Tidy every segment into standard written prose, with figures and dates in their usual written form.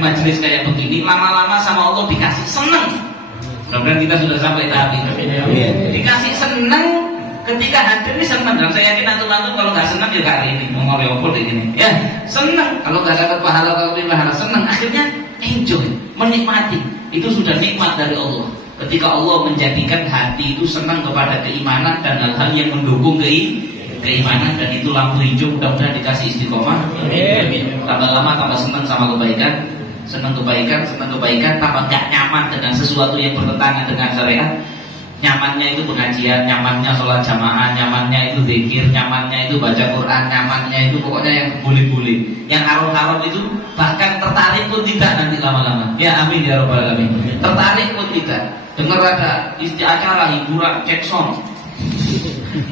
majelis kayak begini, lama-lama sama Allah dikasih seneng. Mudah-mudahan kita sudah sampai tahap itu. Dikasih seneng, ketika hadir ini seneng. Dan saya yakin antum-antum kalau nggak seneng ya kali ini mau ngomong di gini. Ya seneng. Kalau nggak dapat pahala, kalau pahala seneng. Akhirnya enjoy, menikmati. Itu sudah nikmat dari Allah. Ketika Allah menjadikan hati itu senang kepada keimanan dan hal-hal yang mendukung keimanan, dan itu lampu hijau, mudah-mudahan dikasih istiqomah. Tambah lama tambah senang sama kebaikan, senang kebaikan, tambah gak nyaman dengan sesuatu yang bertentangan dengan syariat. Nyamannya itu pengajian, nyamannya sholat jamaah, nyamannya itu zikir, nyamannya itu baca Quran, nyamannya itu pokoknya yang boleh-boleh. Yang haram-haram itu bahkan tertarik pun tidak nanti lama-lama. Ya amin ya rabbal alamin. Tertarik pun tidak. Dengar ada acara hiburan cekson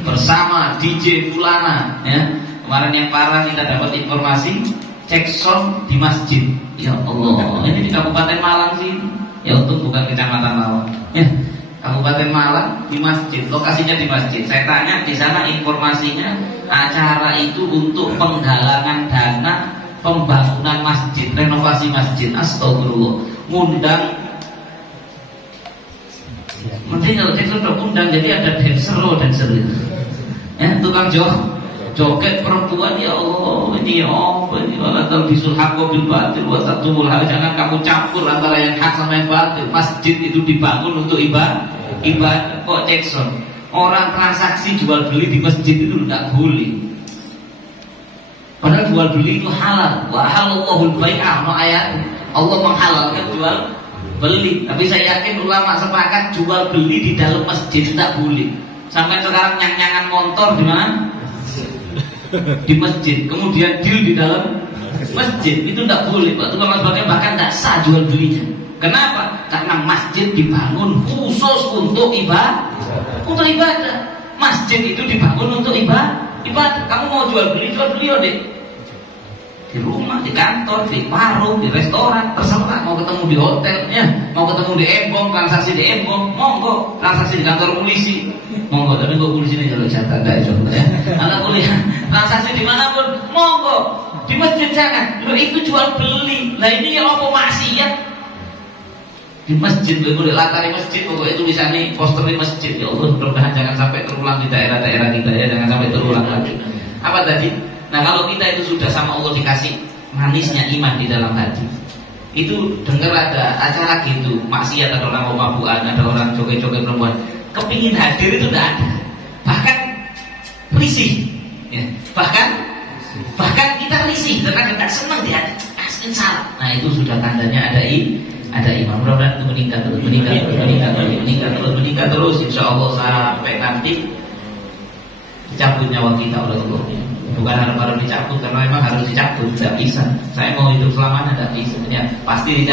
bersama DJ Fulana, ya. Kemarin yang parah kita dapat informasi cekson di masjid. Ya Allah, ini di Kabupaten Malang sih. Ya untung bukan Kecamatan Malang. Ya. Kabupaten Malang di masjid, lokasinya di masjid. Saya tanya di sana informasinya acara itu untuk penggalangan dana pembangunan masjid, renovasi masjid. Astagfirullah. Ngundang, mungkin kalau kita udah undang, jadi ada dancer, ya, tukang joget perempuan. Ya Allah, ini ini wala talbisul haqqo bil batil wa tatumul haq. Jangan kamu campur antara yang hak sama yang batil. Masjid itu dibangun untuk ibadah. Kok Jackson orang transaksi jual beli di masjid itu tidak boleh. Padahal jual beli itu halal. Wa halallahu al-bai'a, no ayat Allah menghalalkan jual beli. Tapi saya yakin ulama sepakat jual beli di dalam masjid tidak boleh. Sampai sekarang nyang-nyangan motor di mana? Di masjid. Kemudian deal di dalam masjid itu tidak boleh. Pak tukang sebagainya bahkan tidak sah jual belinya. Kenapa? Karena masjid dibangun khusus untuk ibadah. Untuk ibadah. Masjid itu dibangun untuk ibadah. Kamu mau jual beli deh. Di rumah, di kantor, di warung, di restoran, terserah. Mau ketemu di hotelnya, mau ketemu di Embong, transaksi di Embong, monggo. Transaksi di kantor polisi, monggo. Tapi kok polisi ini kalau jatah ada coba ya. Anak kuliah, transaksi dimanapun, monggo. Di masjid jangan. Lo itu jual beli. Nah ini yang apa maksiat? Di masjid, boleh latari masjid, pokoknya tulisannya poster di masjid. Ya Allah, mudah-mudahan jangan sampai terulang di daerah-daerah kita ya, jangan sampai terulang lagi. Apa tadi? Nah kalau kita itu sudah sama Allah dikasih manisnya iman di dalam hati, itu dengar ada acara gitu, maksiat, ada orang mabukan, ada orang joget-joget perempuan, kepingin hadir itu tidak ada, bahkan risih, ya. bahkan kita risih karena kita senang di hati, asli salah. Nah itu sudah tandanya ada iman. Mudah-mudahan itu meningkat terus, insya Allah sampai nanti dicabut nyawa kita oleh Allah. Bukan harus dicabut karena memang harus dicabut, tidak bisa. Saya mau hidup selamanya tidak bisa. Ya, pasti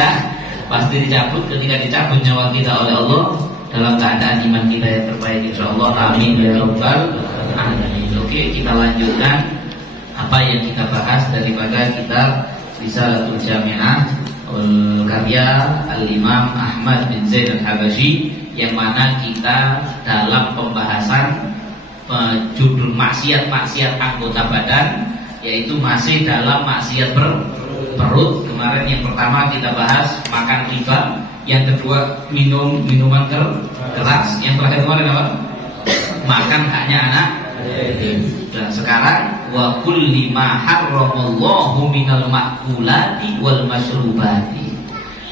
dicabut. Ketika dicabut nyawa kita oleh Allah dalam keadaan iman kita yang terbaik, insya Allah. Amin ya rabbal alamin. Oke, kita lanjutkan apa yang kita bahas daripada kitab Risalatul Jami'ah karya Al-Imam Ahmad bin Zaid Al-Habashi, yang mana kita dalam pembahasan judul maksiat anggota badan, yaitu masih dalam maksiat perut. Kemarin yang pertama kita bahas makan riba, yang kedua minuman keras, yang terakhir kemarin apa? Makan haknya anak. Dan sekarang wa kulli ma harramallahu minal ma'kulati wal masyrubati.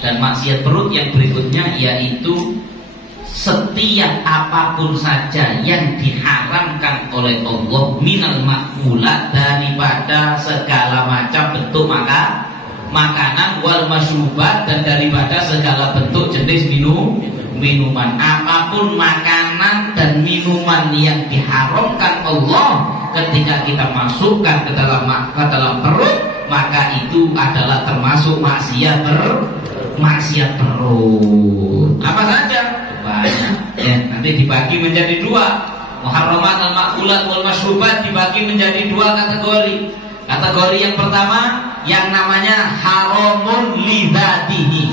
Dan maksiat perut yang berikutnya yaitu setiap apapun saja yang diharamkan oleh Allah minal ma'kulat, daripada segala macam bentuk makanan, wal masyrubat, dan daripada segala bentuk jenis minuman. Apapun makanan dan minuman yang diharamkan Allah, ketika kita masukkan ke dalam perut, maka itu adalah termasuk maksiat perut. Apa saja? Banyak. Ya, nanti dibagi menjadi dua. Muharramat al-ma'kulat wal masyrubat dibagi menjadi dua kategori. Kategori yang pertama yang namanya haramun lidzatihi,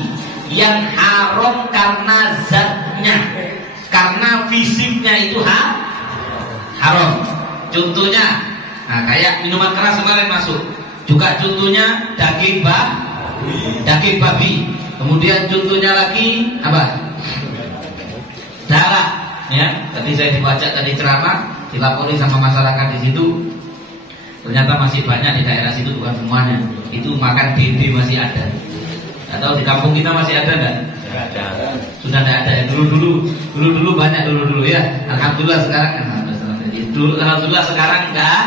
yang haram karena zatnya, karena fisiknya itu haram. Contohnya, nah kayak minuman keras kemarin masuk. Juga contohnya daging daging babi. Kemudian contohnya lagi apa? Darah. Ya, tadi saya dibaca tadi ceramah, dilapori sama masyarakat di situ. Ternyata masih banyak di daerah situ, bukan semuanya. Itu makan dede masih ada. Atau di kampung kita masih ada nggak? Sudah tidak ada ya. Dulu banyak dulu ya. Alhamdulillah sekarang alhamdulillah sekarang enggak.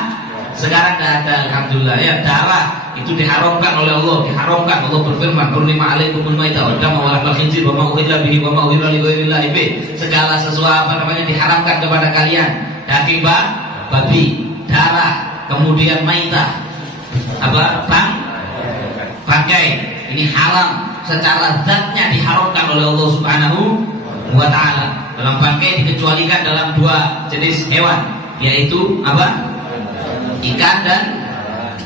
Sekarang enggak ada, alhamdulillah ya. Darah itu diharamkan oleh Allah, diharamkan. Allah berfirman, "Hurrima 'alaikumul maitah wad damu wa lahmul khinzir wa ma uhilla bihi wa ma uhilla li ghairillahi bih." Segala sesuatu diharamkan kepada kalian. Daging babi, darah, kemudian maitah, bangkai. Ini haram secara zatnya, diharamkan oleh Allah Subhanahu wa taala. Dalam bangkai dikecualikan dalam dua jenis hewan, yaitu ikan dan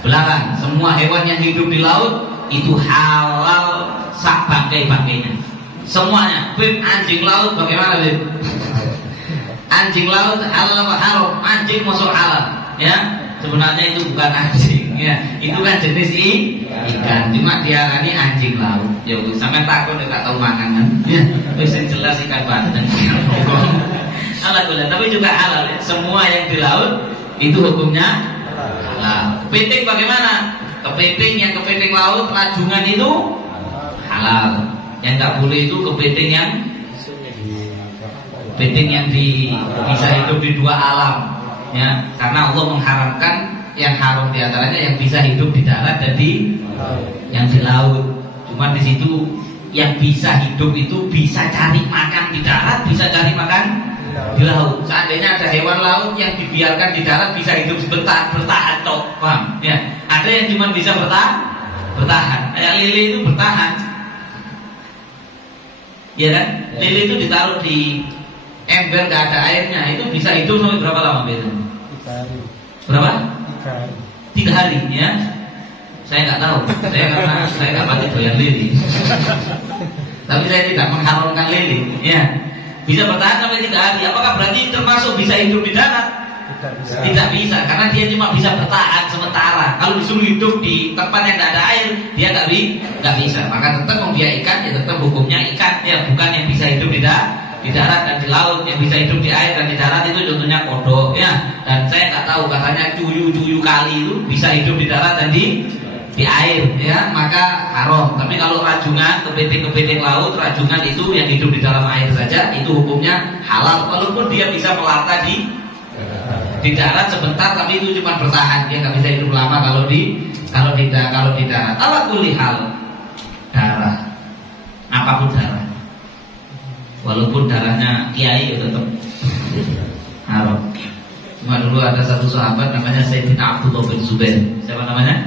belalang. Semua hewan yang hidup di laut itu halal sak bangkai-bangkainya. Semuanya. Beb, anjing laut bagaimana, Beb? Anjing laut halal apa haram? Anjing masuk halal, ya. Sebenarnya itu bukan anjing, ya. Itu kan jenis ikan, cuma diarani anjing laut. Ya, sampai takut enggak tahu makan kan? Ya, wis jelas ikan bandeng. Alhamdulillah, tapi juga halal ya. Semua yang di laut itu hukumnya halal. Kepiting bagaimana? Kepiting laut rajungan itu halal. Yang enggak boleh itu kepiting yang bisa hidup di dua alam. Ya, karena Allah mengharamkan yang haram di antaranya yang bisa hidup di darat dan yang di laut. Cuma di situ yang bisa hidup itu bisa cari makan di darat, bisa cari makan di laut. Seandainya ada hewan laut yang dibiarkan di darat bisa hidup sebentar, bertahan toh, paham? Ya, ada yang cuma bisa bertahan. Kayak lele itu bertahan, ya kan? Lele itu ditaruh di ember gak ada airnya, itu bisa hidup sampai berapa lama itu? 3 hari. Berapa? 3 hari. 3 hari, ya. Saya nggak tahu, karena saya nggak pasti doyan lele. Tapi saya tidak mengharamkan lele, ya. Bisa bertahan sampai 3 hari. Apakah berarti termasuk bisa hidup di darat? Tidak bisa, karena dia cuma bisa bertahan sementara. Kalau disuruh hidup di tempat yang tidak ada air, dia nggak bisa. Maka tetap dia ikan, ya tetap hukumnya ikan, ya bukan yang bisa hidup di darat dan di laut. Yang bisa hidup di air dan di darat itu contohnya kodok, ya. Dan saya nggak tahu, katanya cuyu kali itu bisa hidup di darat dan di air, ya, maka haram. Tapi kalau rajungan, kepiting laut, rajungan itu yang hidup di dalam air saja, itu hukumnya halal. Walaupun dia bisa melata di darat sebentar, tapi itu cuma bertahan, dia nggak bisa hidup lama kalau di darat. Ala kulli hal, darah, apapun darah, walaupun darahnya kiai tetap haram. Cuma dulu ada satu sahabat namanya Sayyidina Abdullah bin Zubair. Siapa namanya?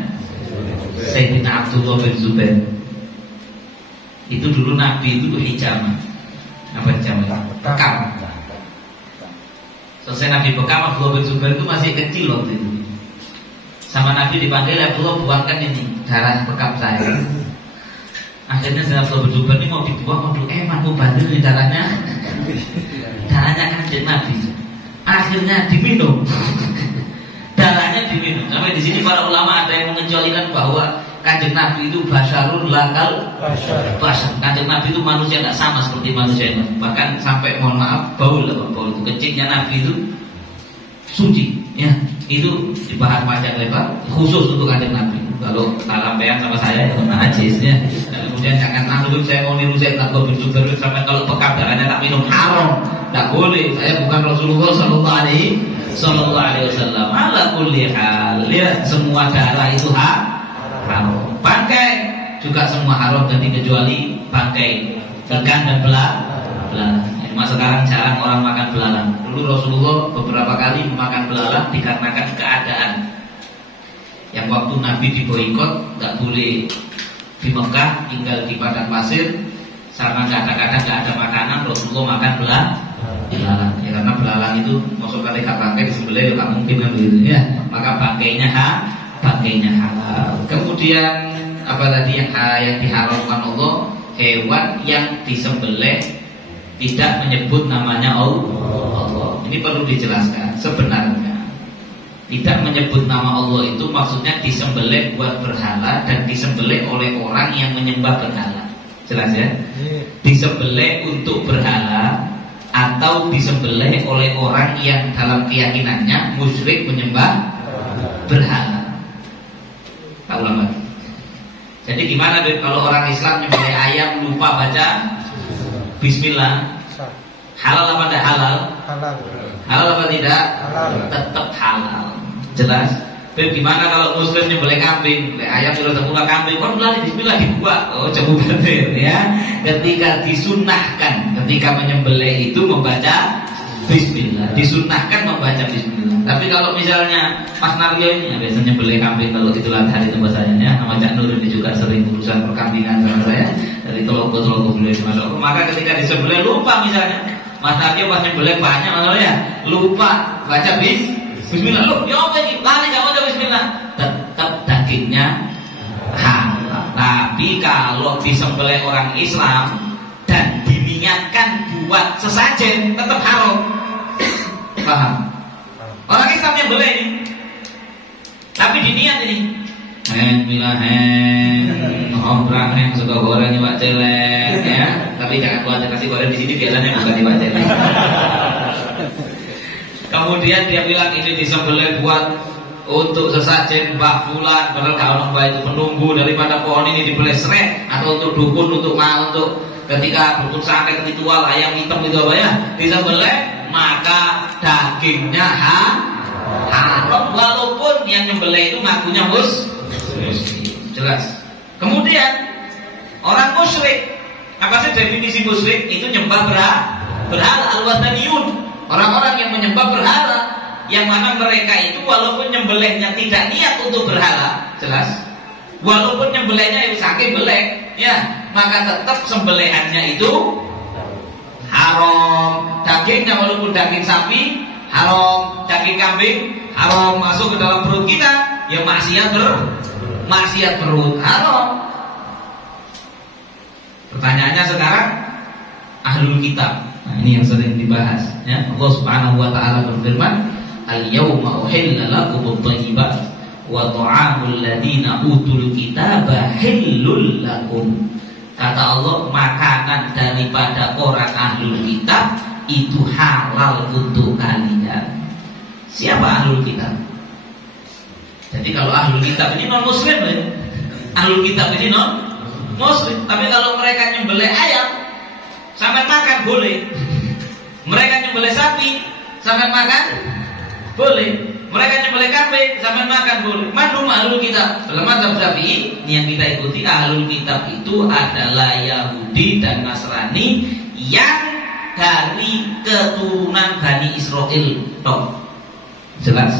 Sayyidina Abdullah bin Zubair. Itu dulu Nabi itu hijama. Apa hijama? Bekam. Selesai Nabi bekam, Abdullah bin Zubair itu masih kecil waktu itu. Sama Nabi dipanggil, Abdullah buangkan ini darah bekam saya. Akhirnya Abdullah bin Zubair ini mau dibuang, mau bantu nih darahnya kanjeng Nabi. Akhirnya diminum. Darahnya diminum. Sampai di sini para ulama ada yang mengecualikan bahwa kanjeng Nabi itu basyarun lakal basyar. Kanjeng Nabi itu manusia tidak sama seperti manusia ini. Bahkan sampai mohon maaf baul itu kecilnya Nabi itu suci, ya. Itu dibahas panjang lebar khusus untuk kanjeng Nabi. Kalau talampean sama saya itu najis, ya. Dan kemudian jangan langsung saya mau niru saya tak bersyukur sampai kalau bekam darahnya tak minum haram. Tidak boleh. Saya bukan Rasulullah Sallallahu Alaihi Wasallam. Ala kulli hal, ya, semua darah itu haram. Bangkai juga semua haram, dan kecuali bangkai ikan dan belalang. Cuma sekarang jarang orang makan belalang. Dulu Rasulullah beberapa kali memakan belalang dikarenakan keadaan. Yang waktu Nabi diboikot, nggak boleh di Mekah, tinggal di padang pasir. Sama kadang-kadang nggak ada makanan, Rasulullah makan belalang. Ya, karena belalang itu masuk kali bangkai disembelih nggak mungkin kan begitu, ya. Maka bangkainya halal. Kemudian apa tadi yang diharamkan Allah? Hewan yang disembelih tidak menyebut namanya Allah. Ini perlu dijelaskan. Sebenarnya Tidak menyebut nama Allah itu maksudnya disembelih buat berhala dan disembelih oleh orang yang menyembah berhala. Jelas ya? Disembelih untuk berhala atau disembelih oleh orang yang dalam keyakinannya musyrik menyembah berhala. Tahu lagi. Jadi gimana kalau orang Islam menyembelih ayam lupa baca Bismillah? Halal apa tidak halal? Halal. Halal apa tidak? Halal. Tetap halal. Jelas. Bagaimana kalau Muslim nyembelih kambing? Ayam sudah terbuka kambing, kan berarti Bismillah dibuat. Oh, coba betul ya. Ketika disunahkan, ketika menyembelih itu membaca Bismillah. Disunahkan membaca Bismillah. Tapi kalau misalnya Mas Naryo ini biasanya nyembelih kambing kalau itulah hari tempat saya ya. Nama Cak Nur ini juga sering urusan perkambingan sama saya dari telogo beliau masuk. Maka ketika disembelih lupa misalnya Mas Naryo pas nyembelih banyak ya lupa baca Bismillah. Loh, ya apa ini? Lari gak baca Bismillah. Tetap dagingnya halal. Tapi kalau disembelih orang Islam dan diniatkan buat sesajen tetap haram. Paham? Orang Islam yang boleh ini, tapi diniat ini. Ngobrol yang suka goreng Pak Celek ya. Tapi jangan khawatir kasih goreng di sini biasanya bukan di Pak Celek. Kemudian dia bilang ini disembelih buat untuk sesajen Mbak Fulan, padahal kalau Mbak itu menunggu daripada pohon ini dibeleh seret, atau untuk dukun untuk ketika dukun santet ritual ayam hitam itu apa ya disembelih, maka dagingnya haram walaupun yang nyembelih itu ngakunya muslim. Jelas. Kemudian orang musyrik, apa sih definisi musyrik? Itu nyembah berhala, al-wathaniyun. Orang-orang yang menyembah berhala, yang mana mereka itu walaupun nyembelihnya tidak niat untuk berhala, jelas. Walaupun nyembelihnya itu saking belek, ya, maka tetap sembelihannya itu haram. Dagingnya walaupun daging sapi haram, daging kambing haram, masuk ke dalam perut kita, ya maksiat perut haram. Pertanyaannya sekarang, ahlul kitab. Nah, ini yang sering dibahas ya. Allah Subhanahu wa taala berfirman, "Al-yauma uhilla lakumut thayyibat wa ta'amul ladzina utul kitaba hillul lakum." Kata Allah, makanan daripada orang ahlul kitab itu halal untuk kalian. Siapa ahlul kitab? Jadi kalau ahlul kitab ini non muslim ya. Ahlul kitab ini non muslim. Tapi kalau mereka nyembelih ayam sampai makan boleh. Mereka nyembelih sapi sampai makan boleh. Mereka nyembelih kambing sampai makan boleh. Manum ahlul kitab. Dalam mazhab Syafi'i ini yang kita ikuti, ahlul kitab itu adalah Yahudi dan Nasrani yang dari keturunan Bani Israel. Toh. Jelas.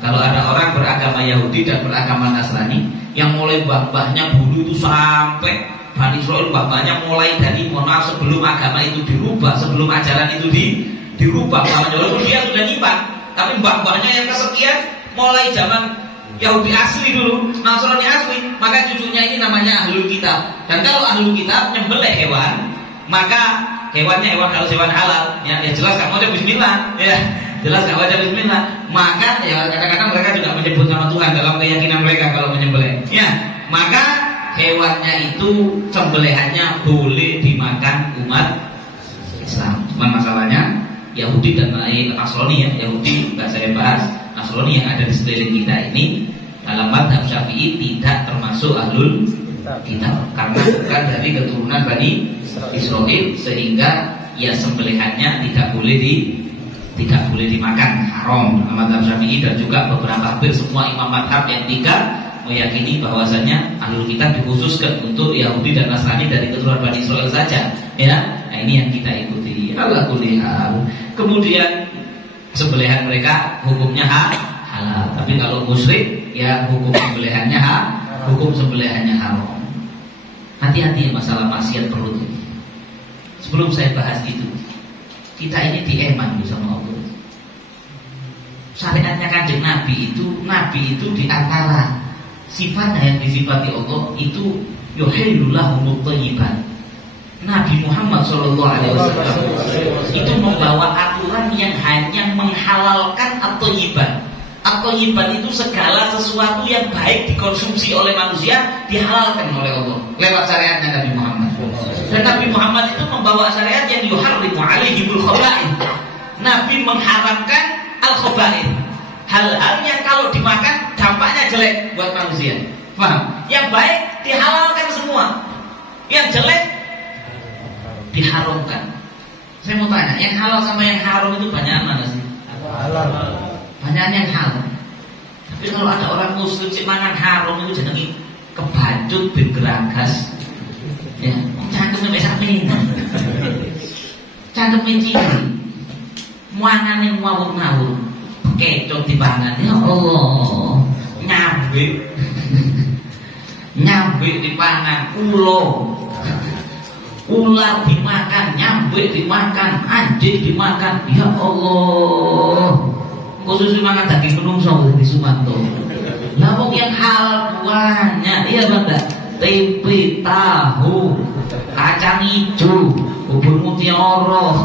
Kalau ada orang beragama Yahudi dan beragama Nasrani yang mulai mbah-mbahnya dulu itu sampai Bani Israel, bapaknya mulai dari sebelum agama itu dirubah, sebelum ajaran itu dirubah, walaupun dia sudah nyimpang, tapi bapaknya yang kesekian mulai zaman Yahudi asli dulu, Nasrani asli, maka cucunya ini namanya ahlul kitab. Dan kalau ahlul kitab nyembelih hewan, maka hewannya harus hewan halal, ya jelas nggak wajib Bismillah, ya jelas nggak wajib Bismillah. Maka ya kadang-kadang mereka juga menyebut nama Tuhan dalam keyakinan mereka kalau menyembelih, ya maka hewannya itu sembelihannya boleh dimakan umat Islam. Cuma masalahnya Yahudi dan Nasrani ya, Yahudi nggak saya bahas, Nasrani yang ada di sekeliling kita ini dalam mazhab Syafi'i tidak termasuk ahlul kitab karena bukan dari keturunan Bani Israel, sehingga ya sembelihannya tidak boleh dimakan, haram dalam mazhab Syafi'i. Dan juga beberapa hampir semua imam mazhab yang tiga meyakini bahwasanya ahlul kitab dikhususkan untuk Yahudi dan Nasrani dari keturunan Bani Israel saja, ya. Nah, ini yang kita ikuti. Ala kulli hal. Kemudian sembelihan mereka hukumnya halal. Tapi kalau musyrik ya hukum sembelihannya haram. Hati-hati masalah maksiat perut ini. Sebelum saya bahas itu, kita ini dieman sama Allah. Syariatnya Kanjeng Nabi itu di antara sifatnya yang disifati Allah itu yuhillu lahumut thayyibat. Nabi Muhammad SAW itu membawa aturan yang hanya menghalalkan at-thayyibat. At-thayyibat itu segala sesuatu yang baik dikonsumsi oleh manusia dihalalkan oleh Allah lewat syariatnya Nabi Muhammad. Dan Nabi Muhammad itu membawa syariat yang yuharrimu alaihimul khaba'ith. Nabi mengharamkan al-khaba'ith, hal-hal yang kalau dimakan dampaknya jelek buat manusia. Paham? Yang baik dihalalkan semua, yang jelek diharamkan. Saya mau tanya, yang halal sama yang haram itu banyak mana sih? Halal. Banyak yang halal. Tapi kalau ada orang muslim sih mangan haram itu jenenge kebacut ben geragas. Ya, cangkeme wis sampeyan. Cangkeme cilik. Mangane ngawur-ngawur. Kecot dipangan. Ya Allah. Nyambe. Nyambe dipangan, ular dimakan, nyambe dimakan, anjing dimakan. Ya Allah. Khusus makan daging menungso di Sumanto. Lah wong yang halal banyak, iya Bang. Tempe, tahu, kacang hijau, bubur mutiara,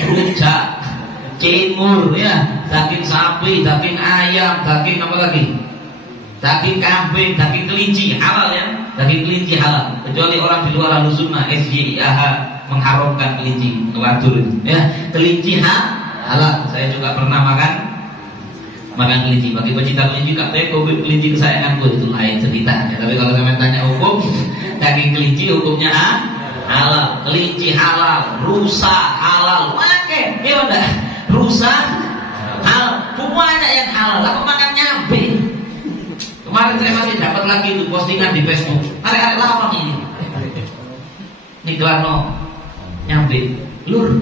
rujak, cingur ya, daging sapi, daging ayam, daging apa lagi? Daging kambing, daging kelinci halal ya. Daging kelinci halal. Kecuali orang di luar Ahlussunnah SYIAH mengharamkan kelinci, ngelatur ya. Kelinci halal. Saya juga pernah makan kelinci. Bagi pecinta kelinci, katanya kelinci kesayanganku itu lain cerita ya. Tapi kalau saya tanya hukum, daging kelinci hukumnya halal. Kelinci halal, rusa halal. Oke, ya udah. Rusa halal. Semuanya yang halal. Aku makan nyambe. Kemarin saya masih dapat lagi itu postingan di Facebook. Arek-arek lawang ini. Niklano nyambe, lur.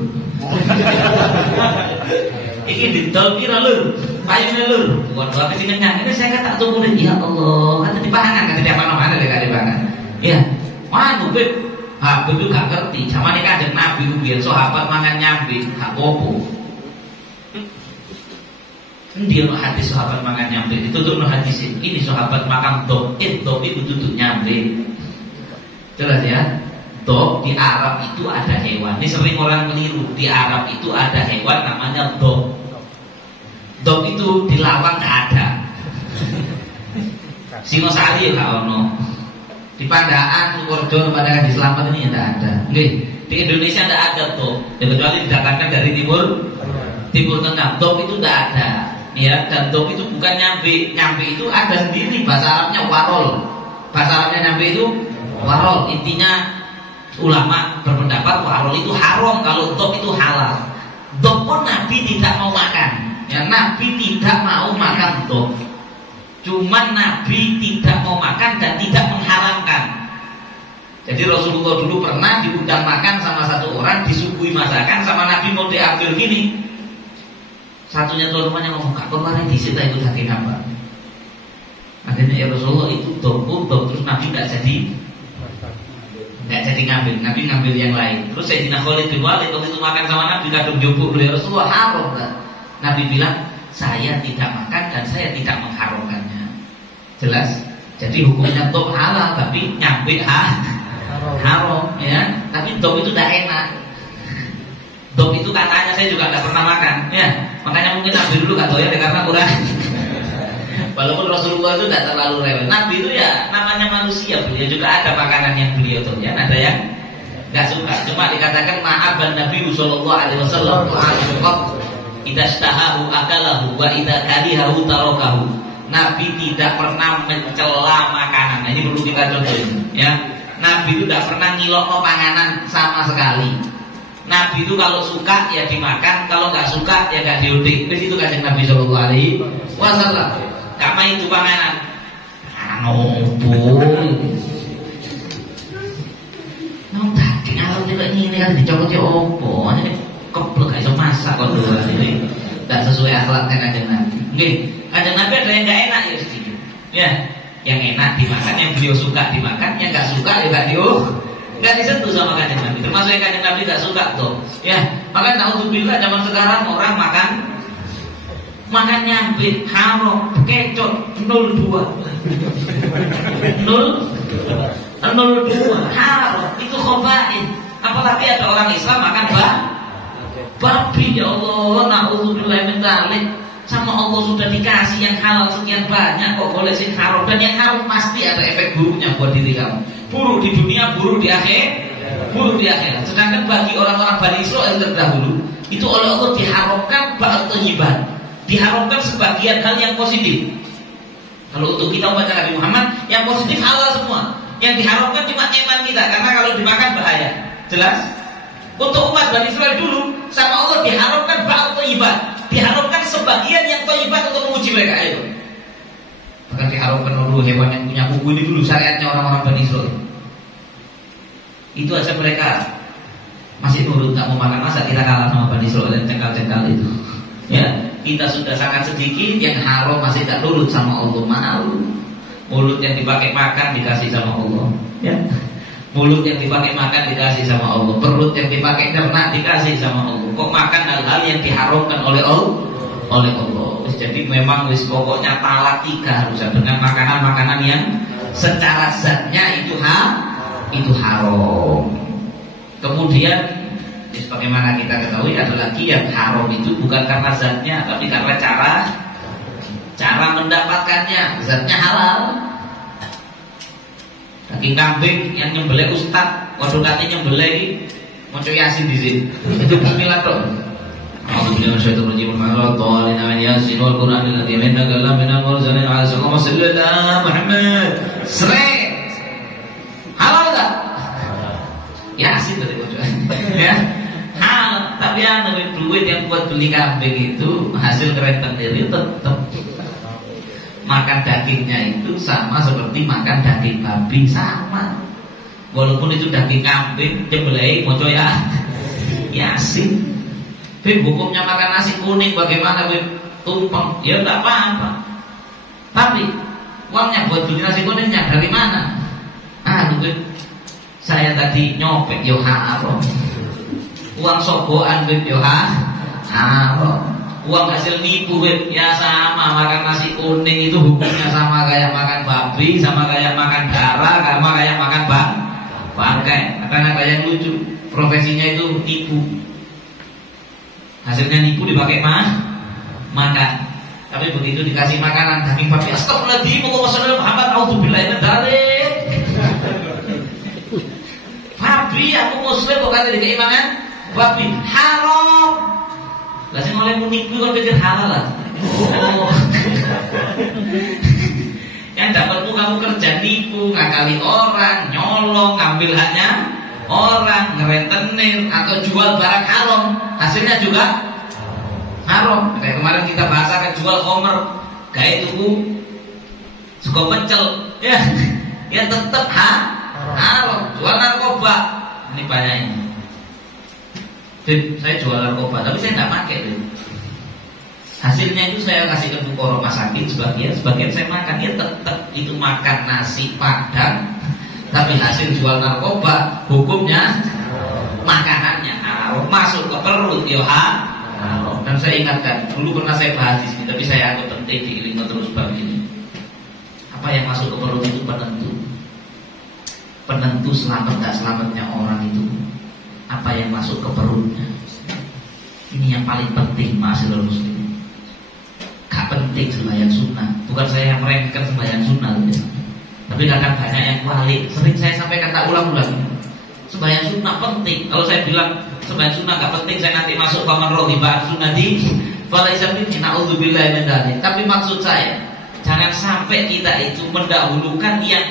Iki didol pira lur? Payune lur. Waduh apa sih kenyang. Ini saya kata tunggu deh. Ya Allah, kata dipangan, kata di mana-mana deh kata dipangan. Iya. Waduh, Beb. Ha, Beb gak ngerti. Zamane Kanjeng Nabi biyen sahabat mangan nyambe, gak apa-apa. Dia no hadis sahabat makan nyambe ditutup no hadis ini sahabat makan dok itu tutup nyambe. Jelas ya. Dok di Arab itu ada hewan. Ini sering orang keliru. Di Arab itu ada hewan namanya dok. Dok itu di lawang gak ada. Singosari ya gak ono. Di Pandaan, Sukorejo, Pandaan di Selamat ini tidak ada. Nggih, di Indonesia tidak ada dok. Ya, kecuali didatangkan dari Timur Tengah. Dok itu tidak ada. Ya, dan dok itu bukan nyambe. Nyambe itu ada sendiri, bahasa Arabnya warol. Bahasa Arabnya nyambe itu warol. Intinya ulama berpendapat warol itu haram, kalau dok itu halal. Dok pun Nabi tidak mau makan. Ya, Nabi tidak mau makan dok. Cuman Nabi tidak mau makan dan tidak mengharamkan. Jadi Rasulullah dulu pernah diundang makan sama satu orang, disuguhi masakan sama Nabi mau diambil gini. Satunya tuan rumahnya ngomong, kak kemarin disita itu daging apa? Akhirnya ya Rasulullah itu dok, terus Nabi nggak jadi ngambil, Nabi ngambil yang lain. Terus Sayyidina Khalid bin Walid waktu itu makan sama Nabi, kadung jemput beliau, Rasulullah haram kan? Nabi bilang, saya tidak makan dan saya tidak mengharamkannya. Jelas? Jadi hukumnya dok halal, tapi nyambe haram, ya. Tapi dok itu tidak enak. Dok itu katanya saya juga tidak pernah makan, ya. Makanya mungkin Nabi dulu gak doyan karena kurang. Walaupun Rasulullah itu tidak terlalu rewel. Nabi itu ya namanya manusia, beliau juga ada makanan yang beliau doyan, ada yang nggak suka. Cuma dikatakan ma'aban Nabi sallallahu alaihi wasallam idza istahahu akalahu wa idza karihahu tarakahu. Nabi tidak pernah mencela makanan. Nah, ini perlu kita contohin, ya. Nabi itu tidak pernah ngilokno panganan sama sekali. Nabi itu kalau suka ya dimakan, kalau nggak suka ya nggak diudik. Itu Kanjeng Nabi sallallahu alaihi wasallam. Gak main itu panganan. Nopo. Nang daging alam juga ini kan dicopot ya opo. Ini keblek iso masak kok dulu ini. Enggak sesuai akhlaknya Kanjeng Nabi. Nggih, Kanjeng Nabi ada yang enggak enak ya sedikit. Ya, yang enak dimakan, yang beliau suka dimakan, yang enggak suka ya enggak nggak disentuh sama Kanjeng Nabi. Termasuk yang Kanjeng Nabi nggak suka tuh, ya. Maka naudzubillah zaman sekarang orang makan nyambe haram, kecot 02 haram, itu khobain. Apalagi ada orang Islam makan babi, ya Allah, naudzubillah min dzalik. Sama Allah sudah dikasih yang halal sekian banyak, kok boleh sing haram. Dan yang haram pasti ada efek buruknya buat diri kamu. Buruk di dunia, buruk di akhirat. Sedangkan bagi orang-orang Bani Israil terdahulu, itu oleh Allah diharamkan ba'd thayyiban, diharamkan sebagian hal yang positif. Kalau untuk kita umat Nabi Muhammad, yang positif halal semua. Yang diharamkan cuma iman kita, karena kalau dimakan bahaya. Jelas? Untuk umat Bani Israil dulu, sama Allah diharamkan ba'd thayyiban, diharamkan sebagian yang thayyiban untuk menguji mereka itu. Bahkan diharamkan dulu hewan yang punya kuku ini dulu syariatnya orang-orang Bani Israil. Itu aja mereka masih nurut, tak mau makan, masa kita kalah sama Bani Israil dan cengkal-cengkal itu. Ya, kita sudah sangat sedikit yang haram masih tak nurut sama Allah. Malu. Mulut yang dipakai makan dikasih sama Allah. Ya. Mulut yang dipakai makan dikasih sama Allah. Perut yang dipakai ternak dikasih sama Allah. Kok makan hal-hal yang diharamkan oleh Allah. Jadi memang pokoknya talak 3 harus dengan makanan-makanan yang secara zatnya itu haram. Kemudian sebagaimana kita ketahui ada lagi yang haram itu bukan karena zatnya, tapi karena cara mendapatkannya. Zatnya halal. Daging kambing yang nyembelih ustaz, waduh katanya nyembelih maca Yasin di sini. Itu bismillah toh. Alhamdulillah masyaallah Muhammad thalina min Yasin wal Qur'anil azim innaka la minal mursalin ala sallallahu Muhammad. Halal enggak? Yasin tadi bacaan. Ya. Halal, tapi duit yang buat beli kambing itu hasil kereta sendiri tetap. Makan dagingnya itu sama seperti makan daging babi, sama. Walaupun itu daging kambing, nyembelih moco Yasin. Bim, hukumnya makan nasi kuning bagaimana Bim? Tumpeng, ya enggak apa-apa. Tapi uangnya buat beli nasi kuningnya dari mana? Bim, saya tadi nyopet yo haram. Uang sogokan Bim yo haram. Uang hasil nipu ya sama. Makan nasi kuning itu hukumnya sama kayak makan babi, sama kayak makan darah, sama kayak makan bangkai. Kadang ada yang lucu, profesinya itu nipu, hasilnya nipu dipakai makan. Tapi begitu dikasih makanan daging babi, astagfirullahaladzim, Muhammad auzubillahi min dzalik. Babi, aku muslim kok kata dikasih makan babi, haram. Lah sing oleh nipu kok pikir halal lah. Oh. Yang dapatmu kamu kerja nipu, ngakali orang, nyolong, ngambil haknya orang, ngerentenir atau jual barang haram, hasilnya juga haram. Kayak kemarin kita bahasakan jual homer, kayak tuku suka pecel, ya tetap haram. Jual narkoba, ini banyak ini. Saya jual narkoba, tapi saya tidak pakai. Hasilnya itu saya kasih ke buku rumah sakit, sebagian saya makan. Ya tetap itu makan nasi padang, tapi hasil jual narkoba, hukumnya makanannya haram, masuk ke perut ya haram. Dan saya ingatkan, dulu pernah saya bahas di sini, tapi saya anggap penting diingat terus bab ini. Apa yang masuk ke perut itu penentu selamat gak selamatnya orang itu. Apa yang masuk ke perutnya. Ini yang paling penting, ma'asyiral muslimin. Gak penting sembahyang sunnah. Bukan saya yang meremehkan sembahyang sunnah, tapi kadang banyak yang balik. Sering saya sampaikan, tak ulang-ulang. Sembahyang sunnah penting. Kalau saya bilang sembahyang sunnah gak penting, saya nanti masuk paman rohibah sunnati falaisa minni, na'udzubillahi min dzalik. Tapi maksud saya, jangan sampai kita itu mendahulukan yang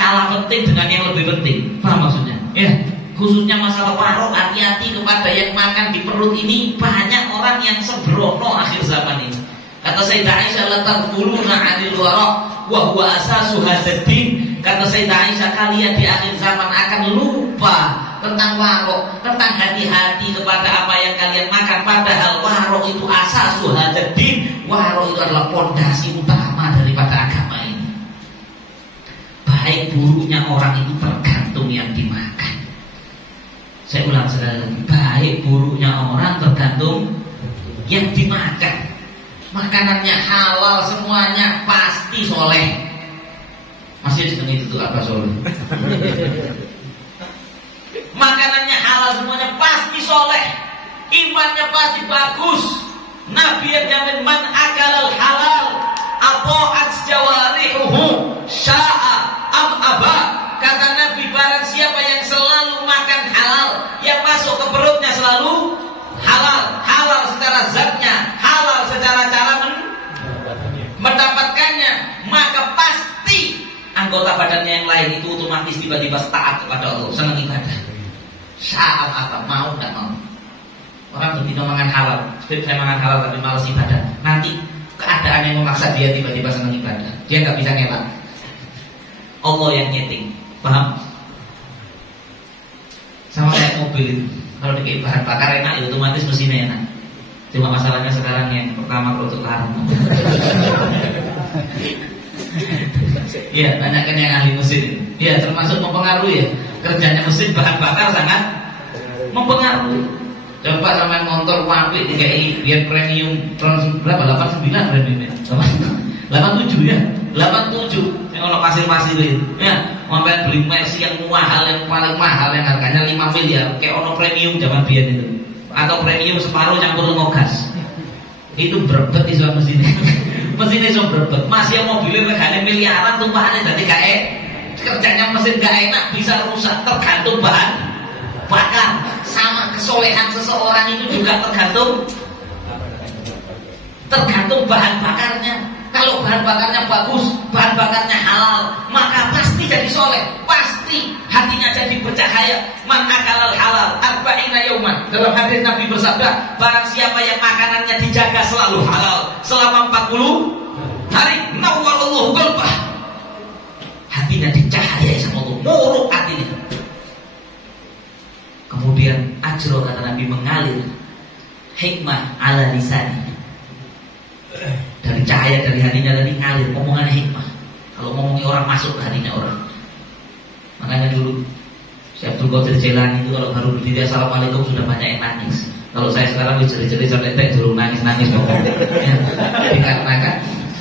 kalah penting dengan yang lebih penting. Paham maksudnya? Ya. Khususnya masalah warok, hati-hati kepada yang makan di perut ini. Banyak orang yang sembrono akhir zaman ini. Kata Sayyidah Aisyah, la taquluna 'anil warok wa huwa asasu hadzal-din. Kata Sayyidah Aisyah, kalian di akhir zaman akan lupa tentang warok, tentang hati-hati kepada apa yang kalian makan. Padahal warok itu asasu hadzal-din. Warok itu adalah pondasi utama daripada agama ini. Baik buruknya orang itu tergantung yang dimakan. Saya ulang sekali lagi, baik buruknya orang tergantung yang dimakan. Makanannya halal semuanya pasti soleh. Masih sedang itu apa soleh? Makanannya halal semuanya pasti soleh, imannya pasti bagus. Nabi yang jamin man selalu halal. Halal secara zatnya, halal secara cara mendapatkannya. Maka pasti anggota badannya yang lain itu otomatis tiba-tiba taat kepada Allah, senang ibadah. Saat apa, mau nggak mau. Orang begitu makan halal, saya makan halal tapi malas ibadah. Nanti keadaan yang memaksa dia tiba-tiba senang ibadah. Dia nggak bisa ngelak. Allah yang nyeting, paham? Sama kayak mobil itu, kalau dikasih bahan bakar enak, ya otomatis mesinnya enak. Cuma masalahnya sekarang yang pertama produk haram. Iya, tanyakan yang ahli mesin. Iya, termasuk mempengaruhi ya. Kerjanya mesin bahan bakar sangat mempengaruhi. Coba sama motor apik dikai biar premium tahun berapa? 89 premiumnya. 87 ya. 87 yang ono pasir-pasir itu. Ya, sampai beli Mercy yang mahal, yang paling mahal yang harganya 5 miliar, kayak ono premium zaman biyen itu. Atau premium separuh campur gas. Itu berebet iso mesinnya. Mesinnya iso berebet. Masih yang mobilnya regane miliaran tumpahannya dadi gae. Kerjanya mesin gak enak, bisa rusak, tergantung bahan bakar. Sama kesolehan seseorang itu juga tergantung bahan bakarnya. Kalau bahan bakarnya bagus, bahan bakarnya halal, maka pasti jadi soleh, pasti hatinya jadi bercahaya. Man akalal halal arba'ina yauman. Dalam hadis Nabi bersabda, barang siapa yang makanannya dijaga selalu halal selama 40 hari, nawwarallahu qalbah, hatinya dicahayai sama Allah, muruk hatinya. Kemudian ajro, kata Nabi, mengalir hikmah ala lisani. Dari cahaya dari hatinya tadi ngalir omongan hikmah. Kalau ngomongin orang masuk ke hatinya orang. Makanya dulu Syekh Abdul Qadir Jailani itu kalau baru berdiri assalamualaikum sudah banyak yang nangis. Kalau saya sekarang jeri-jeri sampai dulu nangis-nangis pokoknya. Ya, dikarenakan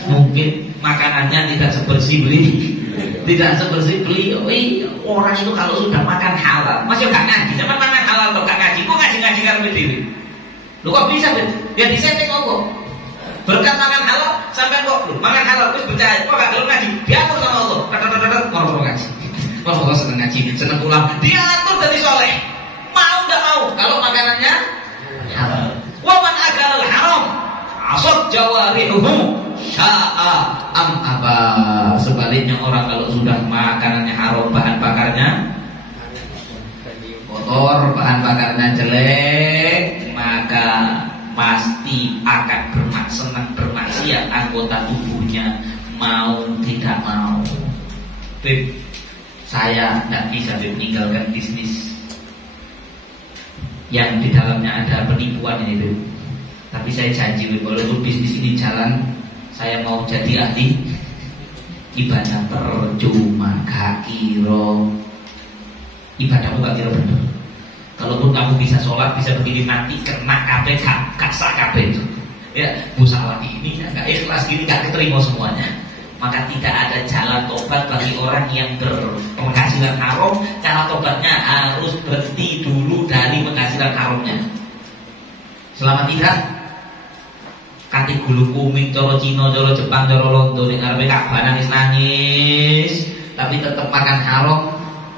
mungkin makanannya tidak sebersih beliau. Orang itu kalau sudah makan halal, masih gak ngaji, cuma makan halal atau gak ngaji, kok ngaji karena berdiri. Lu kok bisa? Ya disetting Allah. Berkat makan halal sampai kok makan halal terus percaya, kok gak kalau ngaji, diatur sama Allah. Mau ngaji. Wah, Allah seneng ngaji, seneng pulang. Diatur dari soleh. Mau gak mau kalau makanannya halal. Wa man akalal haram asad jawarihuhu sya'a am aba. Sebaliknya orang kalau sudah makanannya haram, bahan bakarnya kotor, bahan bakarnya jelek, maka pasti akan senang bermaksiat anggota tubuhnya, mau tidak mau. Beb, saya tidak bisa meninggalkan bisnis yang di dalamnya ada penipuan ini, Beb. Tapi saya janji, Beb, walaupun bisnis ini jalan, saya mau jadi ahli ibadah percuma, gak kira ibadahmu gak kira bener. Kalaupun kamu bisa sholat, bisa begini, nanti kena kabeh, gak sah kabeh itu. Ya, salah ini, gak ikhlas gini, gak keterima semuanya. Maka tidak ada jalan tobat bagi orang yang berpenghasilan haram. Cara tobatnya harus berhenti dulu dari penghasilan haramnya. Selama tidak kati gulu kuming, coro Cina, coro Jepang, coro Londo, yang ngarepe Ka'bah nangis-nangis, tapi tetap makan haram,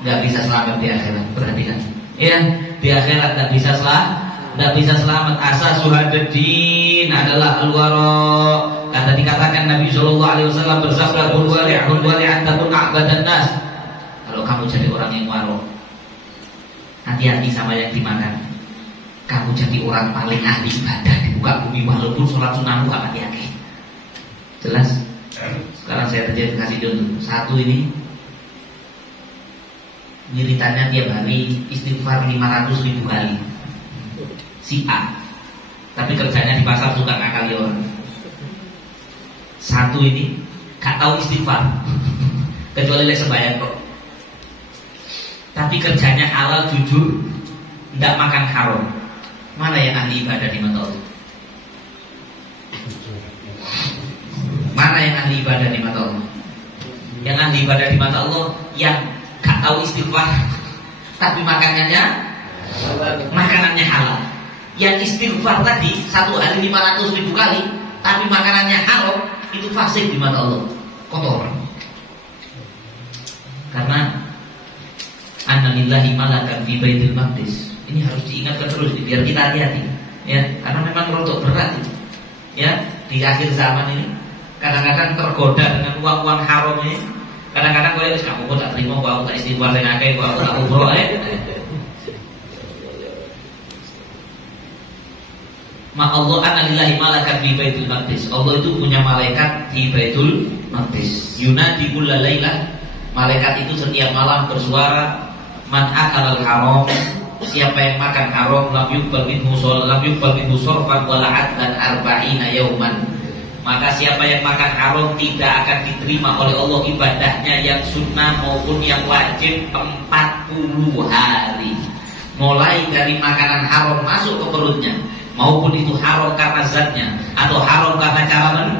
nggak bisa selamat di akhirat. Perhatikan, ya, di akhirat nggak bisa selamat. Asas suhadaddin adalah al-wara. Kata dikatakan Nabi Shallallahu Alaihi Wasallam bersabda, "Wali antakun a'badan nas." Kalau kamu jadi orang yang waro, hati-hati sama yang dimakan. Kamu jadi orang paling ahli ibadah di muka bumi, walaupun sholat sunahmu gak hati-hati. Jelas? Sekarang saya kasih contoh. Satu ini militannya tiap hari istighfar 500.000 kali. Si A, tapi kerjanya di pasar suka ngakali orang. Satu ini gak tahu istighfar, kecuali lek sembahyang kok. Tapi kerjanya halal, jujur, tidak makan haram. Mana yang ahli ibadah di mata Allah? Mana yang ahli ibadah di mata Allah? Yang ahli ibadah di mata Allah yang gak tahu istighfar, tapi makanannya halal. Yang istighfar tadi satu hari 500.000 kali, tapi makanannya haram, itu fasik di mata Allah, kotor. Karena anna lillahi malakan fi baitil maqdis Ini harus diingatkan terus biar kita hati-hati ya, karena memang rotok berat itu. Ya, di akhir zaman ini kadang-kadang tergoda dengan uang-uang haram ini. Kadang-kadang gue harus kamu tak terima, gue tak istighfar dengan akeh, gue tak umroh Ma Allah analillahi malakat di Baitul Maqdis. Allah itu punya malaikat di Baitul Maqdis. Yunadi kulla lailah. Malaikat itu setiap malam bersuara, man akalal haram, siapa yang makan haram lam yuqbal minhu sarfan wala adlan arba'ina yauman. Maka siapa yang makan haram tidak akan diterima oleh Allah ibadahnya yang sunnah maupun yang wajib 40 hari. Mulai dari makanan haram masuk ke perutnya, maupun itu haram karena zatnya atau haram karena cara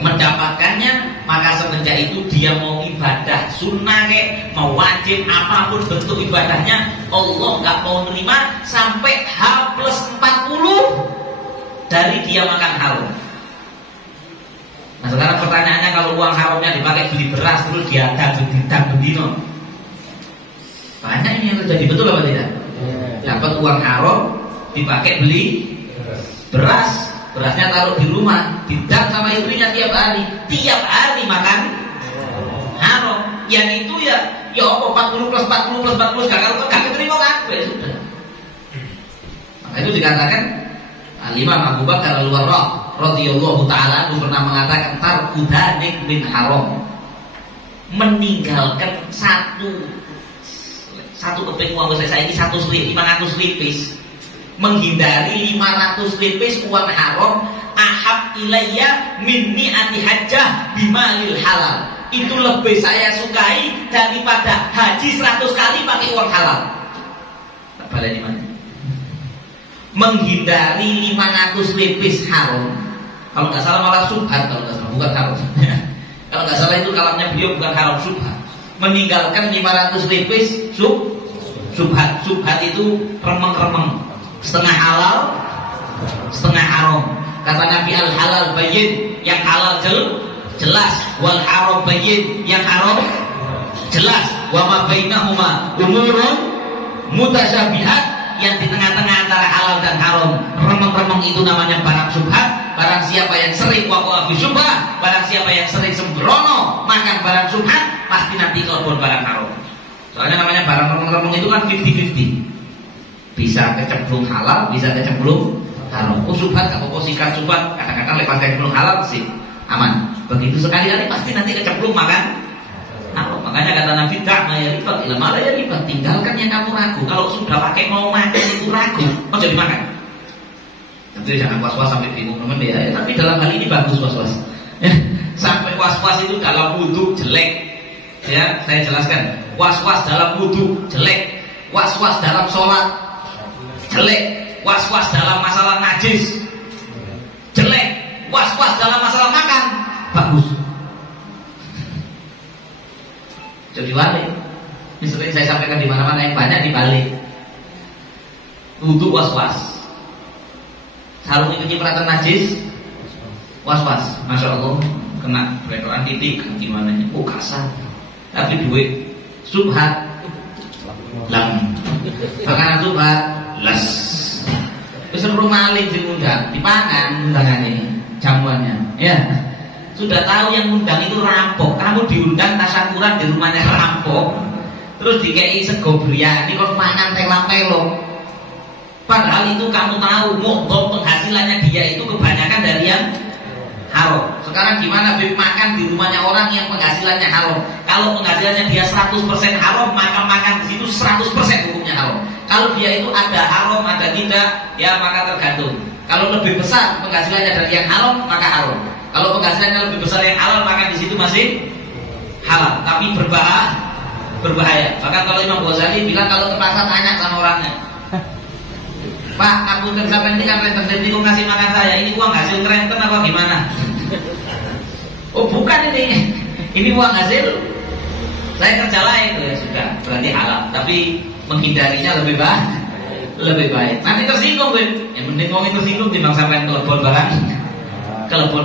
mendapatkannya, maka semenjak itu dia mau ibadah sunnah kek, mau wajib apapun bentuk ibadahnya, Allah nggak mau nerima sampai H+40 dari dia makan haram. Nah sekarang pertanyaannya, kalau uang haramnya dipakai beli beras terus dia daging bendino, banyak ini yang terjadi, betul apa tidak? Dapat uang haram dipakai beli beras, berasnya taruh di rumah, didang sama istrinya tiap hari makan haram. Yang itu ya apa 40 plus 40 plus 40 kalau gak diterima kan ya sudah. Maka itu dikatakan Imam Abu Bakar Al-Warraq radhiyallahu taala pernah mengatakan tarkudanik min haram, meninggalkan satu keping uang saya ini 500 lipis, menghindari 500 lipis uang haram, ahab ilayya min ni'ati hajjah bimalil halal. Itu lebih saya sukai daripada haji 100 kali pakai uang halal. Balai mana? Menghindari 500 lipis haram. Kalau nggak salah malah subhat, kalau nggak salah bukan haram. Kalau nggak salah itu kalamnya beliau bukan haram, subhat. Meninggalkan 500 lipis subhat. Subhat itu remeng-remeng, setengah halal, setengah haram. Kata Nabi al halal bayyin, yang halal jelas, wal haram bayyin, yang haram jelas. Wa ma bainahuma umurun mutasyabihat, yang di tengah-tengah antara halal dan haram, remeng-remeng, itu namanya barang subhat. Barang siapa yang sering waqa'a fi syubhah, barang siapa yang sering sembrono makan barang subhat, pasti nanti kelebon barang haram. Soalnya namanya barang remeng-remeng itu kan 50-50. Bisa kecemplung halal, bisa kecemplung haram. Oh subhat, apa sikat subhat, kadang-kadang lepas kecemplung halal sih aman. Begitu sekali-kali pasti nanti kecemplung makan haram. Makanya kata Nabi, "Da'ma ya ribat ila ma la ya ribat." Tinggalkan yang kamu ragu. Kalau sudah pakai mau makan itu ragu, mau jadi makan. Nanti jangan was-was sampai bingung teman ya. Tapi dalam hal ini bagus was-was. Sampai was-was itu dalam wudu jelek. Ya, saya jelaskan. Was-was dalam wudu jelek. Was-was dalam sholat jelek. Was-was dalam masalah najis jelek. Was-was dalam masalah makan bagus. Jadi balik. Ini sering saya sampaikan di mana-mana, yang banyak dibalik. Wudu was-was. Sarung itu cipratan najis was-was. Masya Allah, kena berekoran titik gimana nya? Oh kasar. Tapi duit subhat lam. Makanan subhat las. Wis rumah maling diundang, dipangan undangannya, jamuannya. Ya. Sudah tahu yang undang itu rampok. Kamu diundang tasyakuran di rumahnya rampok. Terus dikei sego biryani kok mangan telo-telo. Padahal itu kamu tahu muhdhar penghasilannya dia itu kebanyakan dari yang haram. Sekarang gimana makan di rumahnya orang yang penghasilannya haram? Kalau penghasilannya dia 100% haram, maka makan di situ 100% hukumnya haram. Kalau dia itu ada haram, ada tidak, ya maka tergantung. Kalau lebih besar penghasilannya dari yang haram, maka haram. Kalau penghasilannya lebih besar yang halal, maka di situ masih halal, tapi berbahaya. Bahkan kalau Imam Ghazali bilang kalau terpaksa tanya sama orangnya, Pak, kamu sampai ini kan renten, ini kok ngasih makan saya, ini uang hasil renten apa gimana? Oh bukan ini uang hasil saya kerja lain, ya sudah, berarti halal. Tapi menghindarinya lebih baik. Nanti tersinggung, yang penting mau tersinggung timbang sampai telepon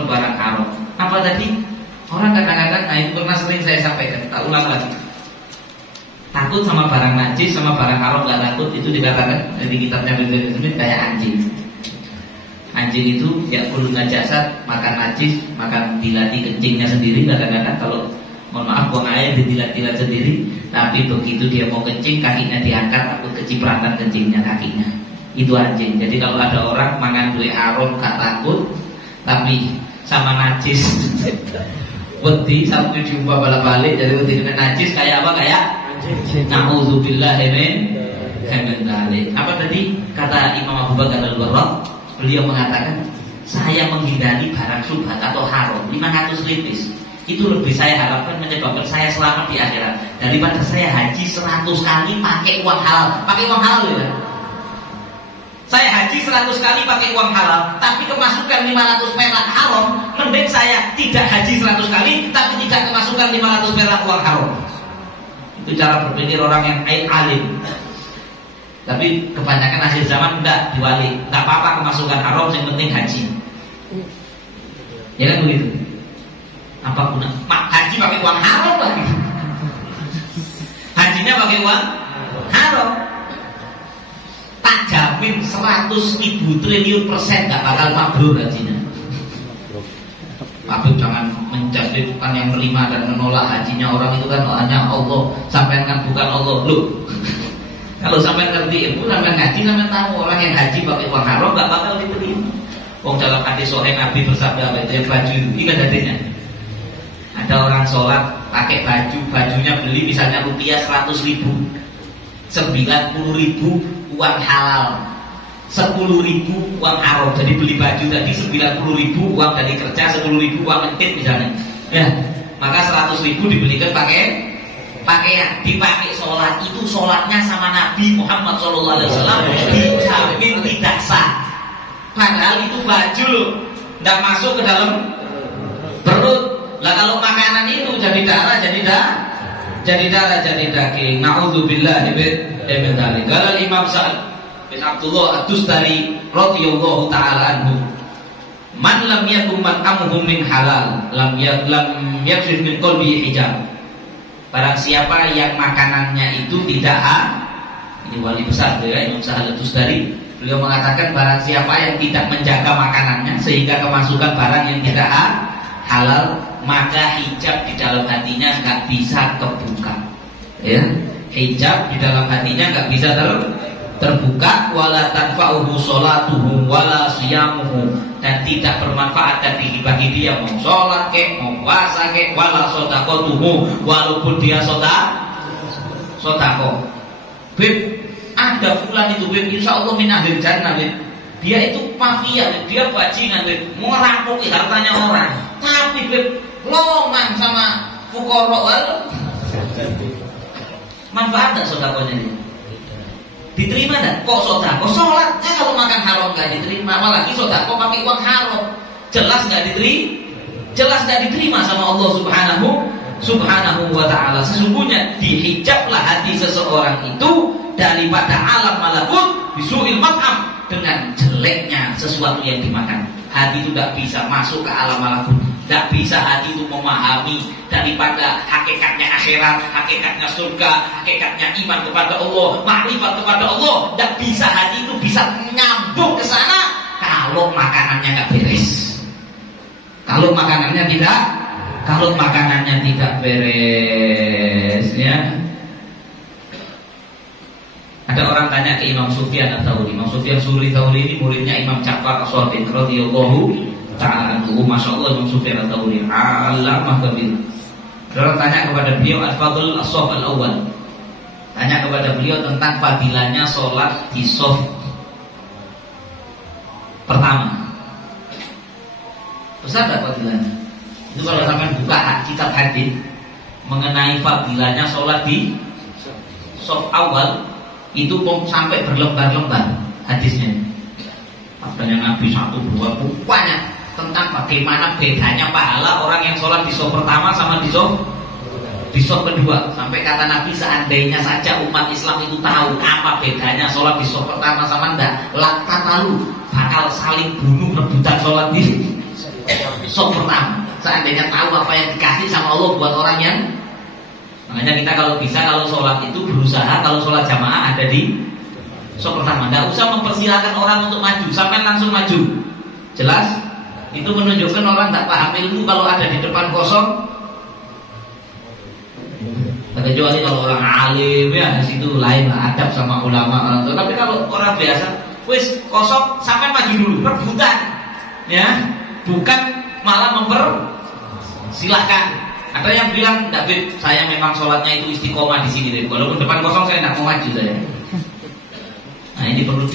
barang haram. Apa tadi? Orang kadang-kadang, itu pernah sering saya sampaikan, tak ulang lagi. Takut sama barang najis, sama barang haram nggak takut, itu dikatakan di kitabnya Ibnu Smith kayak anjing. Anjing itu ya perlu najasat, makan najis, makan dilati kencingnya sendiri. Kadang-kadang kalau mohon maaf buang air didilat-dilat sendiri, tapi begitu dia mau kencing kakinya diangkat, takut kecipratan kencingnya kakinya. Itu anjing. Jadi kalau ada orang mangan duit haram gak takut, tapi sama najis wedi sampai diubah balik-balik jadi wedi kena najis kayak apa, kayak na'udzubillah min dzalik. Apa tadi kata Imam Abu Bakar Al-Barra? Beliau mengatakan saya menghindari barang syubhat atau haram 500 lipis. Itu lebih saya harapkan menyebabkan saya selamat di akhirat daripada saya haji 100 kali pakai uang halal. Pakai uang halal ya. Saya haji 100 kali pakai uang halal, tapi kemasukan 500 perak haram. Mending saya tidak haji 100 kali, tapi tidak kemasukan 500 perak uang haram. Itu cara berpikir orang yang alim. Tapi kebanyakan akhir zaman enggak diwali. Enggak apa-apa kemasukan haram, yang penting haji. Ya kan begitu. Apa guna? Haji pakai uang haram lagi. Hajinya pakai uang haram. Tak jamin 100.000 triliun persen gak bakal mabrur hajinya. Tapi jangan menjadikan yang terima dan menolak hajinya orang itu kan hanya Allah. Sampai kan bukan Allah. Loh, kalau sampai ngerti itu, sampai ngaji, sampai tahu orang yang haji pakai uang haram gak bakal diterima. Wong dalam hadis sahih Nabi bersabda apa itu, baju ini kan hadisnya. Ada orang sholat pakai baju, bajunya beli misalnya rupiah 100.000, 90.000 uang halal, 10.000 uang haram. Jadi beli baju tadi 90.000 uang dari kerja, 10.000 uang mentit misalnya. Ya, maka 100.000 dibelikan pakai pakaian, dipakai sholat. Itu sholatnya sama Nabi Muhammad SAW dijamin tidak sah. Padahal itu baju loh, tidak masuk ke dalam perut. Lah kalau makanan itu jadi darah, jadi daging. Na'udzubillah min dzalik. Qala Imam Sa'ad bin Abdullah Ad-Dustari radhiyallahu taala anhu, man lam yakun mat'amuhu min halal lam yakshif min qalbi hijab. Barang siapa yang makanannya itu tidak ini wali besar ya Imam Sa'ad Ad-Dustari, beliau mengatakan barang siapa yang tidak menjaga makanannya sehingga kemasukan barang yang tidak halal, maka hijab di dalam hatinya nggak bisa kebuka. Ya, hijab di dalam hatinya nggak bisa terbuka. Wala tanfa'uhu sholatuhu wala siyamuhu, dan tidak bermanfaat bagi dia mau sholat kek, mau puasa kek, wala shadaqatuhu, walaupun dia sodako. Bib, ada fulan itu bib, insya Allah min ahlil jannah bib. Dia itu mafia, dia bajingan, mau merampoki hartanya orang. Tapi loman sama fukoro, manfaat tak sodakonya dia? Diterima tak? Kok sodako? Sholatnya kalau makan haram gak diterima, apalagi sodako pakai uang haram. Jelas gak diterima sama Allah Subhanahu wa ta'ala. Sesungguhnya dihijablah hati seseorang itu daripada alam malakut bisu'il mat'am, dengan jeleknya sesuatu yang dimakan. Hati itu tidak bisa masuk ke alam malakut, tidak bisa hati itu memahami daripada hakikatnya akhirat, hakikatnya surga, hakikatnya iman kepada Allah, makrifat kepada Allah. Tidak bisa hati itu bisa nyambung ke sana kalau makanannya nggak beres. Kalau makanannya tidak beres, ya. Ada orang tanya ke Imam Sufyan Ats-Tsauri. Imam Sufyan Ats-Tsauri ini muridnya Imam Ja'far As-Shadiq radhiyallahu ta'ala anhu. Masyaallah Imam Sufyan Ats-Tsauri alamah kabir. Orang tanya kepada beliau al-fadl as-shaf al-awwal. Tanya kepada beliau tentang fadilahnya sholat di shaf pertama. Besar tak fadilahnya? Itu kalau sampai buka kitab hadis mengenai fadilahnya sholat di shaf awal, itu sampai berlembar-lembar hadisnya. Padanya Nabi 1, 2 banyak tentang bagaimana bedanya pahala orang yang sholat di shaf pertama sama di shaf kedua. Sampai kata Nabi, seandainya saja umat Islam itu tahu apa bedanya sholat di shaf pertama sama enggak, lalu bakal saling bunuh rebutan sholat di shaf pertama. Seandainya tahu apa yang dikasih sama Allah buat orang yang Makanya kita kalau bisa, kalau sholat itu berusaha, kalau sholat jamaah ada di sop pertama. Nggak usah mempersilahkan orang untuk maju, sampai langsung maju. Jelas? Itu menunjukkan orang tak paham ilmu kalau ada di depan kosong. Kecuali kalau orang alim ya, di situ lain lah, adab sama ulama orang tua. Tapi kalau orang biasa, wis kosong sampai maju dulu, rebutan, ya, bukan malah mempersilahkan. Ada yang bilang, David, saya memang sholatnya itu istiqomah di sini, deh. Walaupun depan kosong saya tidak mau maju saya. Nah ini perlu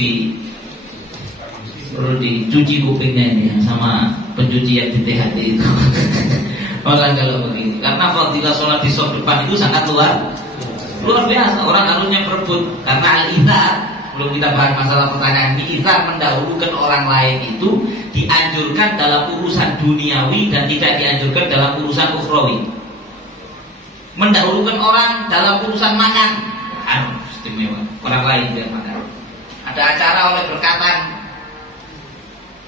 dicuci kupingnya ini ya, sama pencuci yang di THT itu. Orang kalau begini, karena fadilah sholat di saf depan itu sangat luar biasa. Orang harusnya berebut, karena al-ithar, belum kita bahas masalah pertanyaan ini, ithar mendahulukan orang lain itu dianjurkan dalam urusan duniawi dan tidak dianjurkan dalam urusan ukhrawi. Mendahulukan orang dalam urusan makan, istimewa, orang lain biar makan. Ada acara oleh berkatan,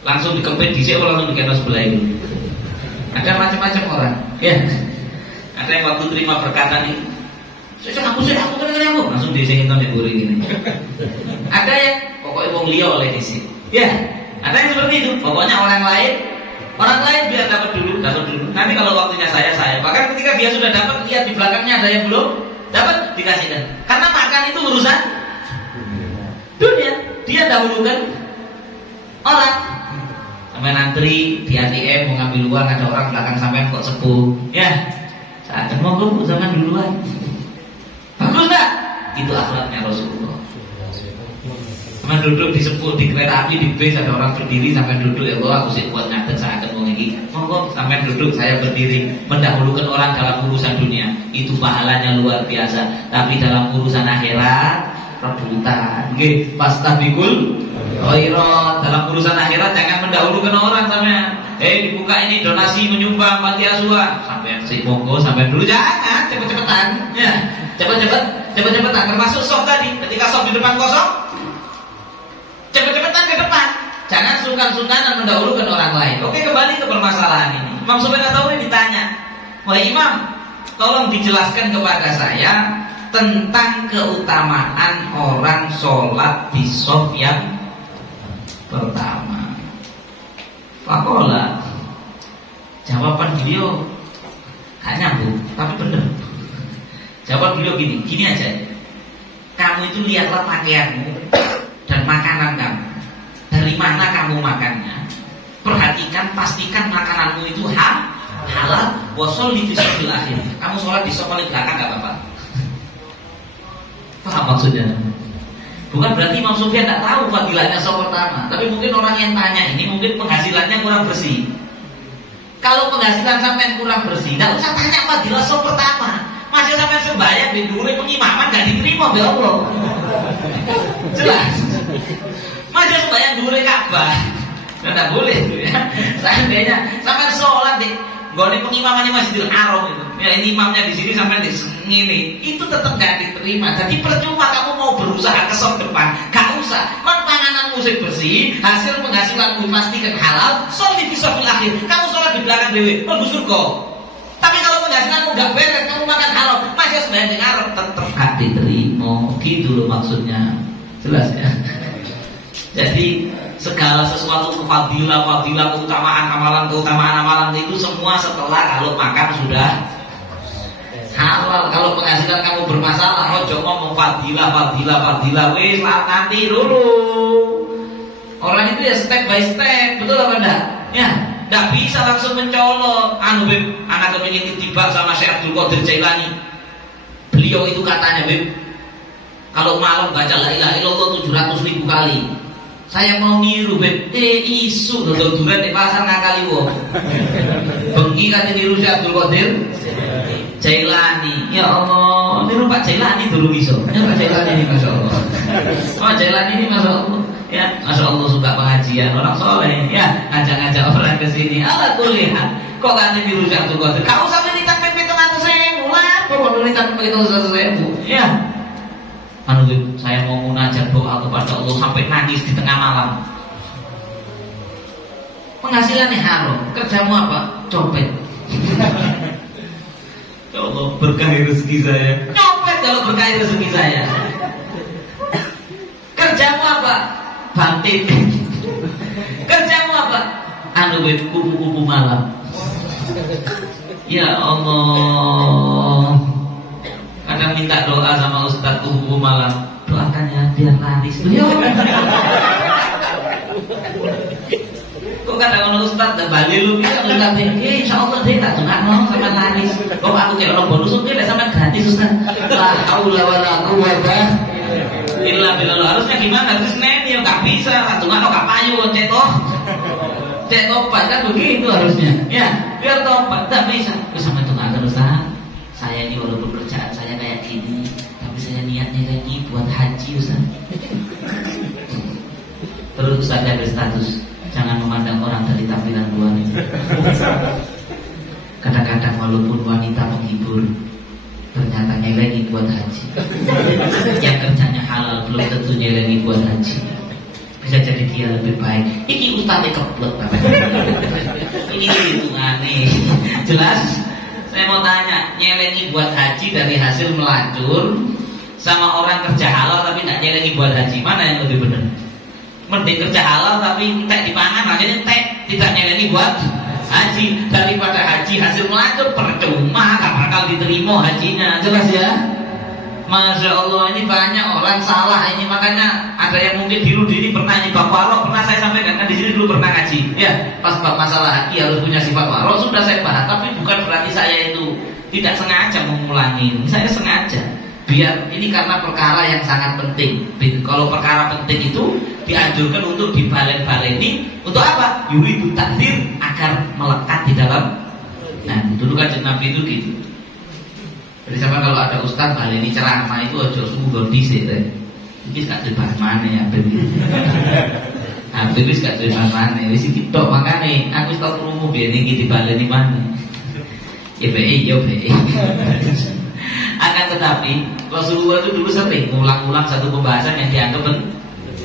langsung dikempit disik atau langsung dikenos sebelah ini. Ada macam-macam orang, ya. Ada yang waktu terima berkatan ini, aku langsung disingin di buri gini. Ada yang pokoknya wong liya oleh disik, ya. Ada yang seperti itu, pokoknya orang lain biar dapat dulu. Nanti kalau waktunya saya. Bahkan ketika dia sudah dapat, lihat di belakangnya ada yang belum dapat, dikasihkan. Karena makan itu urusan dunia, dia dahulukan orang. Sampai antri di ATM mau ngambil uang, ada orang belakang sampai kok sepuh, ya, saat mau jangan duluan. Bagus tak? Itu akhlaknya Rasulullah. Sampai duduk di sepuh di kereta api, di bis, ada orang berdiri sampai duduk, ya Allah aku sih buat nyatet saya akan mau ngiki. Monggo sampai duduk, saya berdiri, mendahulukan orang dalam urusan dunia. Itu pahalanya luar biasa. Tapi dalam urusan akhirat rebutan. Nggih, pastabikul khairat. Dalam urusan akhirat jangan mendahulukan orang sampean. Dibuka ini donasi menyumbang panti asuhan. Sampean sik monggo sampean dulu, jangan cepet-cepetan. Ya, cepet-cepetan termasuk soft tadi. Ketika soft di depan kosong, cepet-cepetan ke depan. Jangan sungkan-sungkan mendahulukan orang lain. Oke, kembali ke permasalahan ini. Imam Sufyan Ats-Tsauri ditanya, "Wahai Imam, tolong dijelaskan kepada saya tentang keutamaan orang sholat di shaf yang pertama." Fakola, jawaban beliau gak nyambung, tapi bener. Jawaban beliau gini aja. Kamu itu lihatlah pakaianmu dan makanan kamu. Dari mana kamu makannya? Perhatikan, pastikan makananmu itu halal. Wasol di fisil akhir. Kamu sholat di shaf paling belakang gak apa-apa. Paham maksudnya? Bukan berarti Imam Sufyan tidak tahu fadilahnya shaf pertama, tapi mungkin orang yang tanya ini mungkin penghasilannya kurang bersih. Kalau penghasilan sampai kurang bersih, tidak usah tanya fadilah shaf pertama. Masih sampai sembahyang di dulu pengimaman gak diterima ya Allah. Jelas. Masih sembahyang dulu Ka'bah, tidak boleh itu ya. Seandainya sampai sholat di gone pengimamannya Masjidil Haram itu, ya ini imamnya di sini sampai di sini, itu tetap gak diterima. Jadi percuma kamu mau berusaha ke shaf depan, gak usah. Pangananmu sing bersih, hasil penghasilanmu pastikan halal. Sholat di shafil akhir, kamu sholat di belakang dewe, mlebu surga. Tapi kalau penghasilanmu gak beres, kamu makan haram, masih sembahyang di ngarep, tetap gak diterima. Gitu loh maksudnya, jelas ya. Jadi segala sesuatu fadilah, keutamaan amalan itu semua setelah kalau makan sudah halal. Kalau penghasilan kamu bermasalah, ojo ngomong fadilah, wis nanti dulu. Orang itu ya step by step, betul apa enggak? Ya, enggak bisa langsung mencolok. Anak kepingin tiba sama Syekh Abdul Qadir Jailani. Beliau itu katanya, Beb, kalau malam baca la ilaha illallah 700.000 kali. Saya mau niru, Beb. Isu dodol duren di pasar ngakali wong. Bengi kate niru Syekh Abdul Qadir Jailani. Ya Allah, niru Pak Jailani dulu iso. Ya Pak Jailani ini Masya Allah. Pak Jailani ini Masya Allah. Ya, Masya Allah suka pengajian, orang soleh. Ya, ngajak-ngajak orang ke sini. Ala kulihat. Kok kate niru Syekh Abdul Qadir? Kau sampai ditakbir 700.000 lah. Kok ditakbir 700.000? Ya. Saya mau munajat doa kepada Allah sampai nangis di tengah malam. Penghasilannya haram, kerjamu apa? Copet. Coba Allah berkahi rezeki saya. Nyopet kalau berkahi rezeki saya. Kerjamu apa? Banting. Kerjamu apa? Anu kupu-kupu malam. Ya Allah. Kadang minta doa sama Ustaz kupu-kupu malam. Doakan ya biar laris. Kok kadang Ustaz balik lu bisa Ustaz ini insyaallah dia tak dengar sama laris. Kok aku kayak orang bonus oke lah sama gratis Ustaz. La haula wala quwwata illa billah. Harusnya gimana? Terus ya nggak bisa. Dengar enggak payu cetok. Cek tobat kan begitu harusnya. Ya, biar tobat tak bisa. Sama itu nggak Ustaz. Saya ini walaupun kerjaan saya kayak gini, tapi saya niatnya kayak gini buat haji Ustaz. Terus Ustaz ada status. Jangan memandang orang dari tampilan luar itu. Kadang-kadang walaupun wanita menghibur, ternyata nyelengi buat haji. Yang kerjanya halal belum tentu nyelengi buat haji. Bisa jadi dia lebih baik. Ini ustaznya keblek. Ini hitungannya. Jelas? Saya mau tanya, nyelengi buat haji dari hasil melacur sama orang kerja halal tapi tidak nyelengi buat haji, mana yang lebih benar? Mending kerja halal tapi entek dipangan, akhirnya entek tidak nyelengi buat haji, daripada haji hasil melacur percuma, gak bakal diterima hajinya. Jelas ya? Masya Allah, ini banyak orang salah ini, makanya ada yang mungkin dulu ini pernah nyibak warok, pernah saya sampaikan kan di sini dulu pernah ngaji. Ya, pas masalah haki harus punya sifat warok sudah saya bahas, tapi bukan berarti saya itu tidak sengaja mengulangi. Saya sengaja biar ini karena perkara yang sangat penting. Kalau perkara penting itu dianjurkan untuk dibalen-baleni untuk apa? Yuridu takdir agar melekat di dalam. Nah, dulu kan Nabi itu gitu. Jadi sama kalau ada ustaz baleni ceramah itu aja sungguh dhisik teh. Iki gak dibahas maneh ya ben. Habis wis gak dibahas maneh, wis iki tok makane aku wis tau krungu biyen iki dibaleni maneh. Ya bae. Akan tetapi Rasulullah itu dulu sering ngulang-ulang satu pembahasan yang dianggap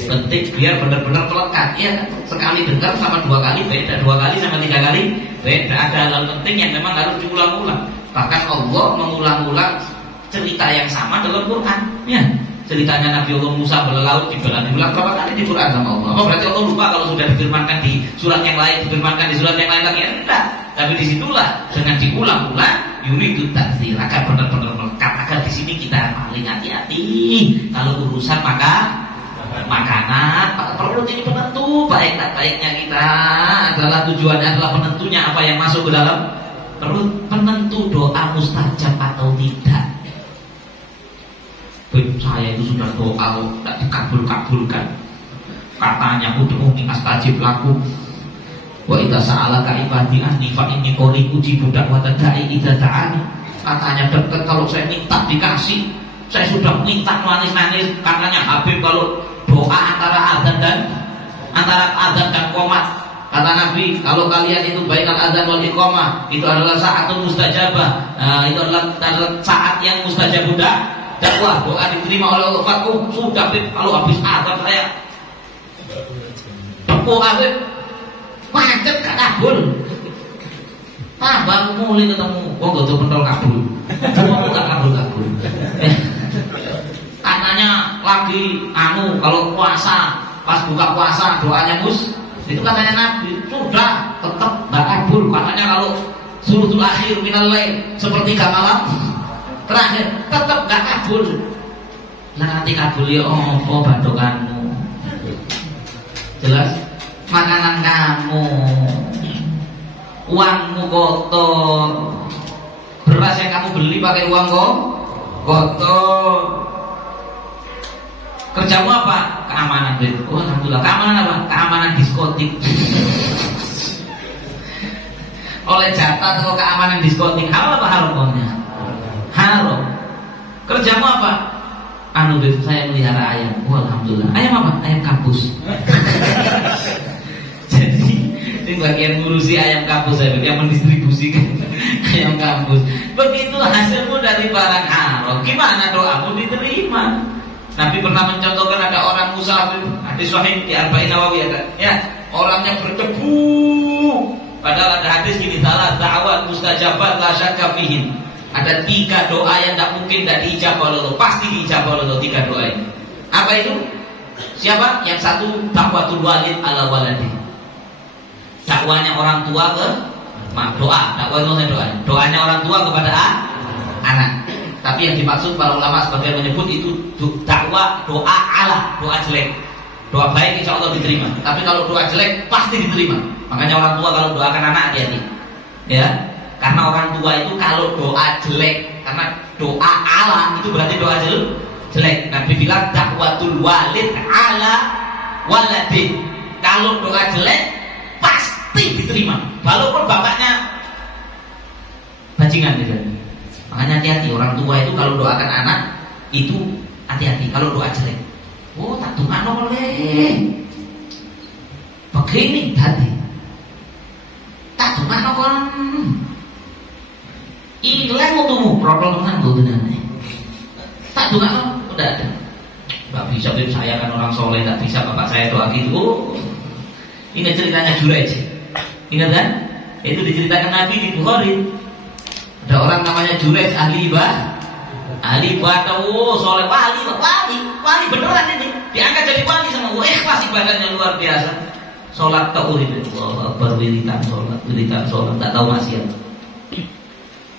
penting biar benar-benar melekat. Ya, sekali dengar sama dua kali beda, dua kali sama tiga kali beda. Ada hal penting yang memang harus diulang-ulang. Bahkan Allah mengulang-ulang cerita yang sama dalam Quran. Ya, ceritanya Nabi Allah Musa berlaut diulang berapa kali di Quran sama Allah. Apa berarti Allah lupa kalau sudah difirmankan di surat yang lain, difirmankan di surat yang lain lagi? Enggak. Tapi disitulah dengan diulang-ulang yuridu takzir agar benar-benar melekat. Agar di sini kita paling hati-hati kalau urusan makanan. Perut ini penentu baik tak baiknya kita adalah tujuannya adalah penentunya apa yang masuk ke dalam perut, penentu doa mustajab atau tidak. Saya itu sudah doa tidak dikabul-kabulkan. Katanya ud'uni astajib lakum. Wa idza sa'alaka ibadi anni fa inni qarib ujibu da'watad da'i idza da'ani. Katanya dekat kalau saya minta dikasih. Saya sudah minta manis-manis. Katanya Habib kalau doa antara azan dan qomat. Kata Nabi, kalau kalian itu bainal azan wal iqamah, itu adalah saatul mustajabah. Itu adalah saat yang mustajab dakwah, doa diterima oleh Allah. Fakum sudah kalau habis azan saya tepuk Habib macet gak kabul. Tambah mulai ketemu, gak tuh pentol kabul. Cuma gak kabul. Katanya lagi kalau puasa, pas buka puasa doanya itu katanya Nabi sudah tetap gak kabul. Katanya kalau sulusul akhir minal lail sepertiga malam terakhir tetap gak kabul. Nah nanti kabul ya apa bandokanmu. Jelas makanan kamu, uangmu kotor, beras yang kamu beli pakai uang kotor. Kerjamu apa? Keamanan. Oh alhamdulillah. Keamanan apa? Keamanan diskotik. Oleh jatah atau keamanan diskotik halal apa haramnya? Haram. Kerjamu apa? Saya melihara ayam. Oh alhamdulillah. Ayam apa? Ayam kampus. Jadi ini bagian ngurusi ayam kampus saya, yang mendistribusikan ayam kampus. Begitu hasilmu dari barang haram, gimana doamu diterima? Nabi pernah mencontohkan ada orang musafir, hadis sahih di Arba'in Nawawi ada, ya orangnya berdebu. Padahal ada hadis gini, salah da'awat mustajabat la syakka fihin. Ada 3 doa yang tidak mungkin tidak diijabah oleh Allah, pasti diijabah oleh Allah 3 doa ini. Apa itu? Siapa? Yang satu, dakwatul walid ala waladi. Dakwanya orang tua ke doanya orang tua kepada anak. Tapi yang dimaksud para ulama sebagian menyebut itu dakwah doa ala, doa jelek. Doa baik insya Allah diterima. Tapi kalau doa jelek pasti diterima. Makanya orang tua kalau doakan anak hati-hati. Ya, karena orang tua itu kalau doa jelek, karena doa ala itu berarti doa jelek. Nabi bilang dakwatul walid ala waladi. Kalau doa jelek pasti diterima, walaupun bapaknya bajingan gitu. Makanya hati-hati orang tua itu kalau doakan anak itu hati-hati kalau doa jelek. Oh tak tungano oleh begini tadi, tak tungano kon ilang utumu probleman gunanya. Tak tungano udah ada. Gak bisa saya kan orang soleh, gak bisa bapak saya doa gitu. Oh, ingat ceritanya Juraij. Ingat kan? Itu diceritakan Nabi di Bukhari. Ada orang namanya Juraij ahli ibadah, oh soleh, wali beneran ini. Diangkat jadi wali sama ikhlas ibadahnya luar biasa. Sholat tauhid, Allah Akbar, wiritan sholat, tak tahu maksiat.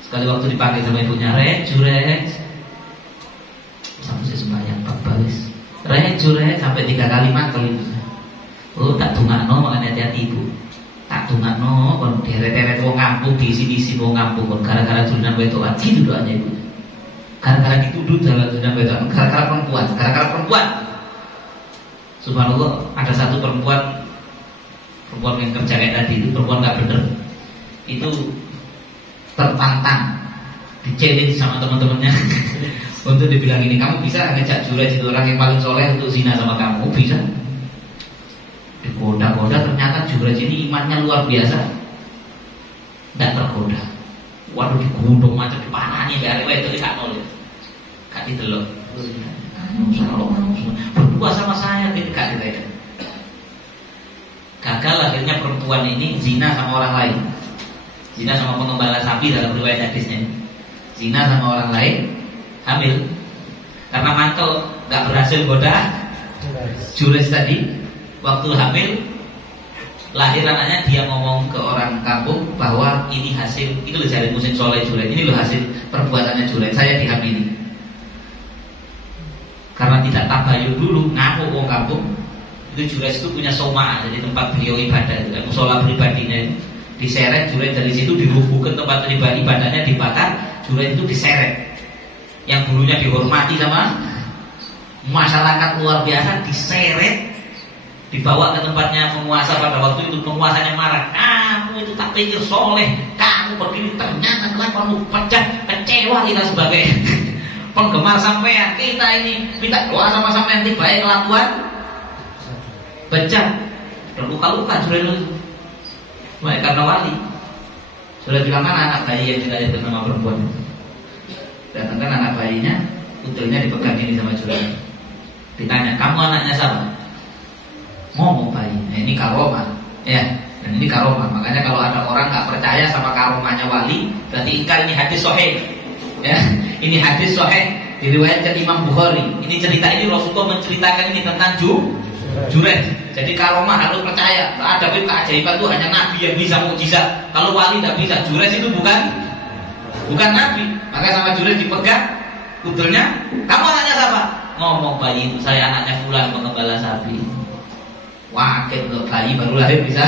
Sekali waktu dipanggil sama ibunya, Juraij, sampai sembahyang 4 baris. Juraij sampai 3 kali mantel itu. Oh tak tungakno, makanya hati-hati ibu. Tak tungakno, kon deret-deret wong ngampung, diisi-isi wong ngampung, kon gara-gara dulunan wedoan, gitu doanya ibu. Gara-gara dituduh dulunan wedoan, gara-gara perempuan. Subhanallah, ada satu perempuan yang kerja kayak tadi itu, perempuan gak bener. Itu tertantang, di-challenge sama teman-temannya untuk dibilang ini, kamu bisa ngejak Juraij itu orang yang paling soleh untuk zina sama kamu? Bisa. Digoda-goda, ternyata Juraij ini imannya luar biasa, tidak tergoda. Waduh, digundung macam dipanani dari itu tidak nolih, gak didelok. Berdua sama saya tidak didelok. Gagal akhirnya perempuan ini zina sama orang lain, zina sama pengembala sapi dalam riwayat hadisnya. Zina sama orang lain, hamil. Karena mantel gak berhasil goda Juraij tadi. Waktu hamil, lahir anaknya, dia ngomong ke orang kampung bahwa ini hasil, itu loh jari musim soleh Juraij, ini loh hasil perbuatannya Juraij, saya dihamili. Karena tidak tabayun dulu, ngaku orang kampung. Itu Juraij itu punya soma, jadi tempat beliau ibadah, musola pribadinya diseret. Juraij dari situ dirubuhkan tempat ibadahnya, dibakar. Juraij itu diseret, yang dulunya dihormati sama masyarakat luar biasa, diseret, dibawa ke tempatnya penguasa. Pada waktu itu penguasanya marah, kamu itu tak pikir soleh, kamu begini, ternyata kelakuanmu pecah, kecewa kita sebagai penggemar sampean. Kita ini minta doa sama sampean, baik kelakuan pecah dan luka-luka. Juraij itu baik karena wali. Sudah bilang kan anak bayi yang dilahirkan sama perempuan itu, datangkan anak bayinya, putrinya dipegang ini sama Juraij. Ditanya, kamu anaknya siapa? Ngomong bayi, nah, ini karomah, ya, dan ini karomah. Makanya kalau ada orang nggak percaya sama karomahnya wali, berarti ingkar. Ini hadis sahih, ya, ini hadis sahih diriwayatkan Imam Bukhari. Ini cerita ini Rasulullah menceritakan ini tentang Juraij. Jadi karomah harus percaya. Ada keajaiban itu hanya Nabi yang bisa mukjizat. Kalau wali tidak bisa. Juraij itu bukan Nabi. Maka sama Juraij dipegang putranya, kamu anaknya siapa? Ngomong bayi, saya anaknya fulan pengembala sapi. Wakil untuk bayi baru lahir bisa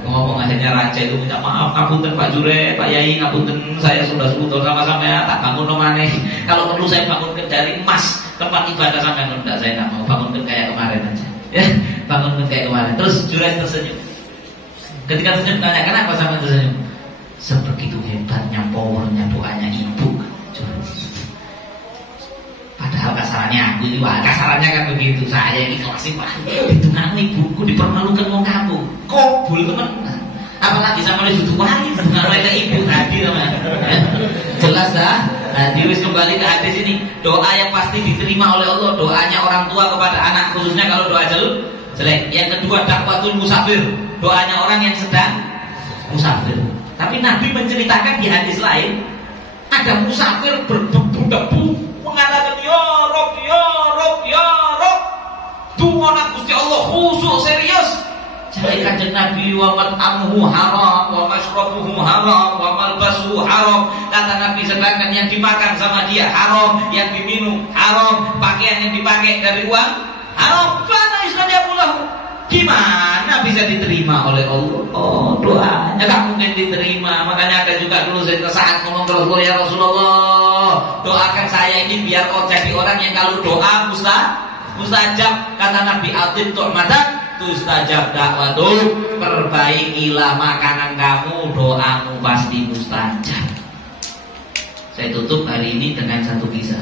ngomong. Akhirnya raja itu minta maaf, ngapunten Pak Juraij, Pak Yai, ngapunten saya sudah sebutkan sama-sama ya, tak bangun nomane. Kalau perlu saya bangunkan dari emas tempat ibadah sampai enggak, saya nggak mau bangunkan kayak kemarin aja. Ya, bangunkan kayak kemarin. Terus Juraij tersenyum. Ketika tersenyum tanya, kenapa sampai tersenyum? Sebegitu hebatnya powernya doanya ibu. Padahal kasarannya aku ini, wah kasarannya kan begitu, saya ini klasik, wah itu kan ibuku dipermalukan mau kamu, kobul teman. Apalagi sama itu wali, bukan mereka ibu hadir teman. Jelas dah. Diwis kembali ke hadis ini, doa yang pasti diterima oleh Allah, doanya orang tua kepada anak, khususnya kalau doa jelek. Yang kedua, dakwatul musafir, doanya orang yang sedang musafir. Tapi Nabi menceritakan di hadis lain, ada musafir berdebu-debu mengatakan ya Rob, ya Rob, ya Rob. Dungo Gusti Allah khusyuk serius. Jadi kanjeng Nabi wa mat'amuhu haram wa mashrabuhu haram wa malbasuhu haram. Kata Nabi sedangkan yang dimakan sama dia haram, yang diminum haram, pakaian yang dipakai dari uang haram. Fana istajabulahu. Gimana bisa diterima oleh Allah? Oh, doanya gak mungkin diterima. Makanya ada juga dulu saya saat ngomong ke Rasulullah, ya Rasulullah, doakan saya ini biar kau jadi orang yang kalau doa mustajab. Kata Nabi Atib tu'madak tustajab dakwatu, perbaikilah makanan kamu, doamu pasti mustajab. Saya tutup hari ini dengan satu kisah.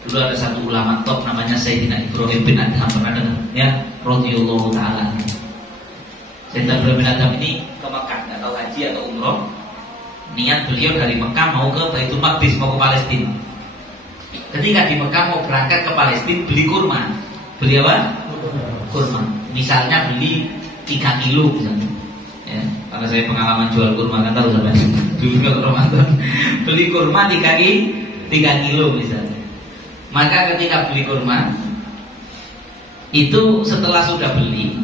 Dulu ada satu ulama top namanya Sayyidina Ibrahim bin Adham, pernah dengar ya? Radhiyallahu ta'ala. Sayyidina Ibrahim bin Adham ini ke Mekah, nggak tahu haji atau umroh. Niat beliau dari Mekah mau ke Baitul Maqdis, mau ke Palestina. Ketika di Mekah mau berangkat ke Palestina, beli kurma. Beli apa? Kurma. Misalnya beli 3 kilo misalnya. Ya, karena saya pengalaman jual kurma kan tahu sampai dulu ke Ramadan. Beli kurma 3 kilo misalnya. Maka ketika beli kurma itu setelah sudah beli,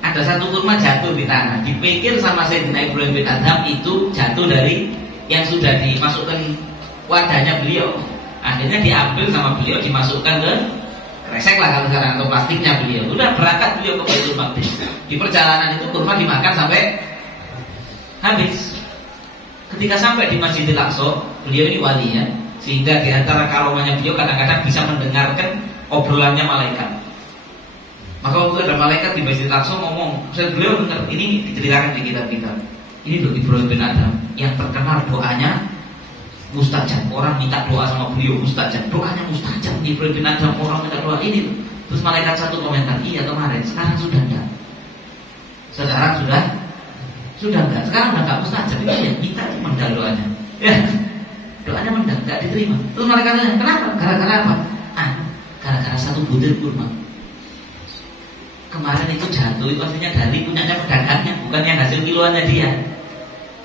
ada satu kurma jatuh di tanah. Dipikir sama Sayyidina Ibrahim bin Adham itu jatuh dari yang sudah dimasukkan wadahnya beliau. Akhirnya diambil sama beliau, dimasukkan ke kresek lah kalau sekarang, atau plastiknya beliau. Udah berangkat beliau ke Baitul Maqdis. Di perjalanan itu kurma dimakan sampai habis. Ketika sampai di Masjidil Aqsa, beliau ini wali ya, sehingga di antara karomahnya beliau kadang-kadang bisa mendengarkan obrolannya malaikat. Maka waktu ada malaikat di Masjidil Aqsa ngomong, beliau dengar, ini diceritakan di kitab-kitab. Ini Dr. Ibrahim bin Adham yang terkenal doanya mustajab. Orang minta doa sama beliau mustajab, doanya mustajab. Ibrahim bin Adham orang minta doa ini tuh. Terus malaikat satu komentar, iya kemarin, sekarang sudah enggak. Sekarang sudah enggak. Sekarang udah enggak mustajab. Itu ya minta mendal doanya. Ya, doanya mendal, enggak diterima. Terus malaikat tanya, kenapa? Gara-gara apa? Gara-gara satu butir kurma. Kemarin itu jatuh, itu artinya dari punyanya pedagangnya, bukan yang hasil kiloannya dia.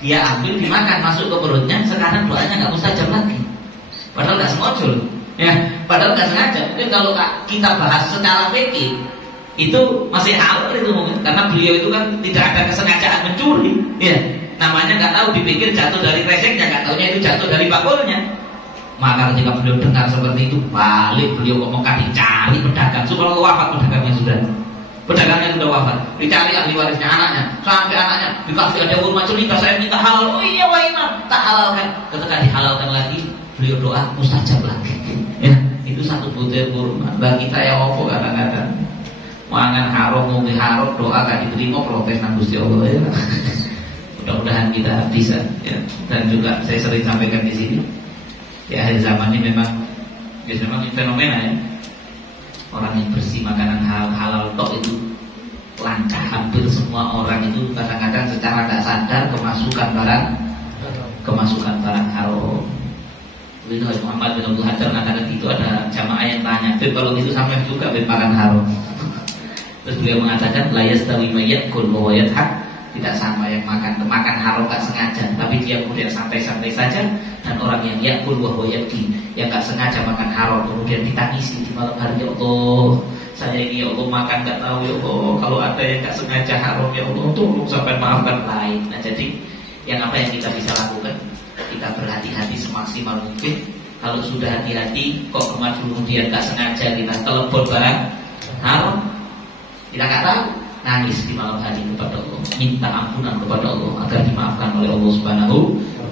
Dia ambil, dimakan, masuk ke perutnya. Sekarang doanya nggak mustajab lagi. Padahal nggak sengaja, ya. Padahal nggak sengaja. Mungkin kalau kita bahas secara fikih, itu masih halal itu mungkin, karena beliau itu kan tidak ada kesengajaan mencuri, ya. Namanya nggak tahu, dipikir jatuh dari reseknya, nggak taunya itu jatuh dari bakulnya. Maka ketika beliau dengar seperti itu, balik beliau ke Mekah dicari pedagang. Subhanallah, wafat pedagangnya sudah. Pedagangnya sudah wafat, dicari ahli warisnya anaknya, sampai anaknya dikasih ada kurma cerita, saya minta halal. Oh iya wah imam, tak halalkan. Ketika dihalalkan lagi, beliau doa mustajab lagi. Ya, itu satu butir kurma. Bagi kita ya opo kadang-kadang mangan haram, ngombe haram, doa gak diterima, protes nang Gusti Allah ya. Mudah-mudahan kita bisa ya. Dan juga saya sering sampaikan di sini, di akhir zaman ini memang fenomena ya. Orang yang bersih makanan halal tok itu langka. Hampir semua orang itu kadang-kadang secara tidak sadar kemasukan barang haram. Itu Muhammad bin Abdul Hajar mengatakan itu, ada jamaah yang tanya, kalau itu sampai juga makan haram. Terus beliau mengatakan la yastawi mayyakul wa yathak, tidak sama yang makan haram gak sengaja tapi dia kemudian santai-santai saja, dan orang yang yakul wa yabki, yang gak sengaja makan haram kemudian ditangisi di malam hari, ya Allah saya ini ya Allah makan gak tahu ya Allah, kalau ada yang gak sengaja haram ya Allah tolong sampai maafkan lain. Nah jadi yang apa yang kita bisa lakukan, kita berhati-hati semaksimal mungkin. Kalau sudah hati-hati kok kemudian gak sengaja kita telepon barang haram, kita gak tahu, nangis di malam hari kepada Allah, minta ampunan kepada Allah agar dimaafkan oleh Allah Subhanahu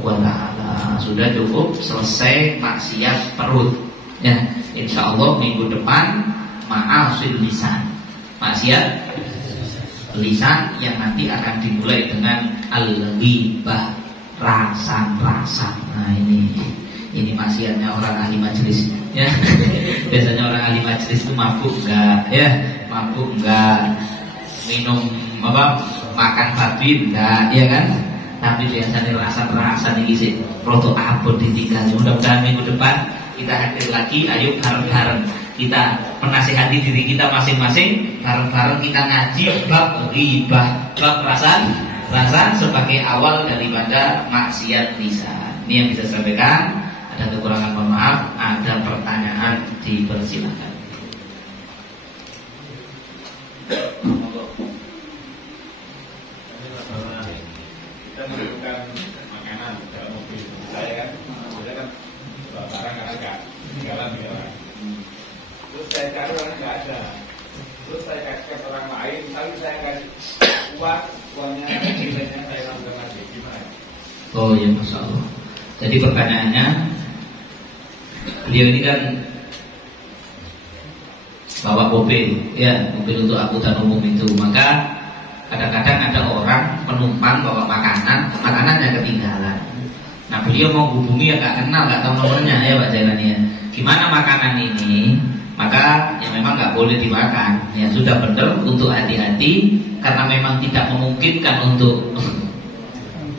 wa ta'ala. Sudah cukup, selesai maksiat perut ya. Insya Allah minggu depan ma'asil lisan, maksiat lisan yang nanti akan dimulai dengan al-ghibah, rasan-rasan. Nah ini maksiatnya orang ahli majelis ya. Biasanya orang ahli majelis itu mabuk enggak ya, mabuk enggak, minum makan babi enggak, ya kan? Tapi biasanya rasa-rasa nih sih proto abot ditinggal. Mudah-mudahan minggu depan kita hadir lagi. Ayo bareng-bareng kita menasihati diri kita masing-masing, bareng-bareng kita ngaji bab ghibah, bab rasan sebagai awal daripada maksiat lisan. Ini yang bisa saya sampaikan. Ada kekurangan mohon maaf. Ada pertanyaan dipersilakan. Kita menentukan makanan dalam mobil saya kan bawa barang kan agak tinggalan. Terus saya cari orang nggak ada. Terus saya kasih ke orang lain, tapi saya kasih uangnya nilainya saya lakukan lagi gimana? Oh ya, Masya Allah. Jadi pertanyaannya, beliau ini kan bawa mobil, ya mobil untuk angkutan umum itu. Maka kadang-kadang ada orang penumpang bawa makanannya ketinggalan. Nah beliau mau hubungi ya nggak kenal, nggak tahu nomornya ya Pak Jailani ya. Gimana makanan ini? Maka ya memang nggak boleh dimakan. Ya sudah benar untuk hati-hati karena memang tidak memungkinkan untuk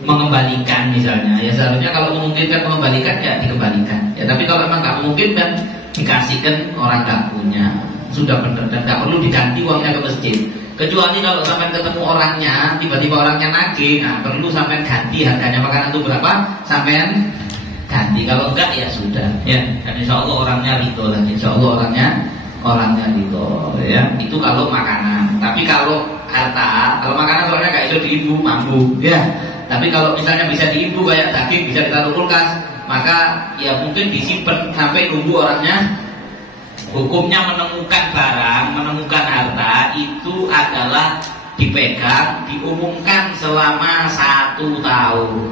mengembalikan misalnya. Ya seharusnya kalau memungkinkan mengembalikan ya dikembalikan. Ya tapi kalau memang nggak memungkinkan dikasihkan orang nggak punya. Sudah benar dan nggak perlu diganti uangnya ke masjid. Kecuali kalau sampai ketemu orangnya, tiba-tiba orangnya nagih, nah perlu sampai ganti harganya makanan itu berapa, sampai ganti. Kalau enggak ya sudah, ya. Dan insya Allah orangnya ridho dan insya Allah orangnya ridho, ya. Itu kalau makanan. Tapi kalau harta, kalau makanan soalnya nggak bisa diibu, mampu, ya. Tapi kalau misalnya bisa diibu kayak daging bisa ditaruh kulkas, maka ya mungkin disimpan sampai nunggu orangnya. Hukumnya menemukan barang, menemukan harta itu adalah dipegang, diumumkan selama 1 tahun.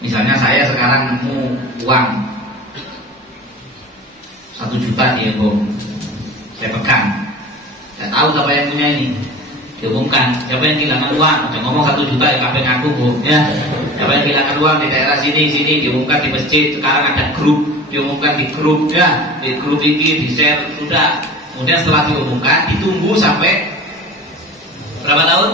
Misalnya saya sekarang nemu uang 1 juta di Ebong, saya pegang, saya tahu siapa yang punya ini, diumumkan. Siapa yang kehilangan uang, jangan ngomong 1 juta ya kabeh ngaku Bu, ya. Siapa yang kehilangan uang di daerah sini diumumkan di masjid. Sekarang ada grup, diumumkan di grup, ya, di grup ini di share sudah. Kemudian setelah diumumkan ditunggu sampai berapa tahun?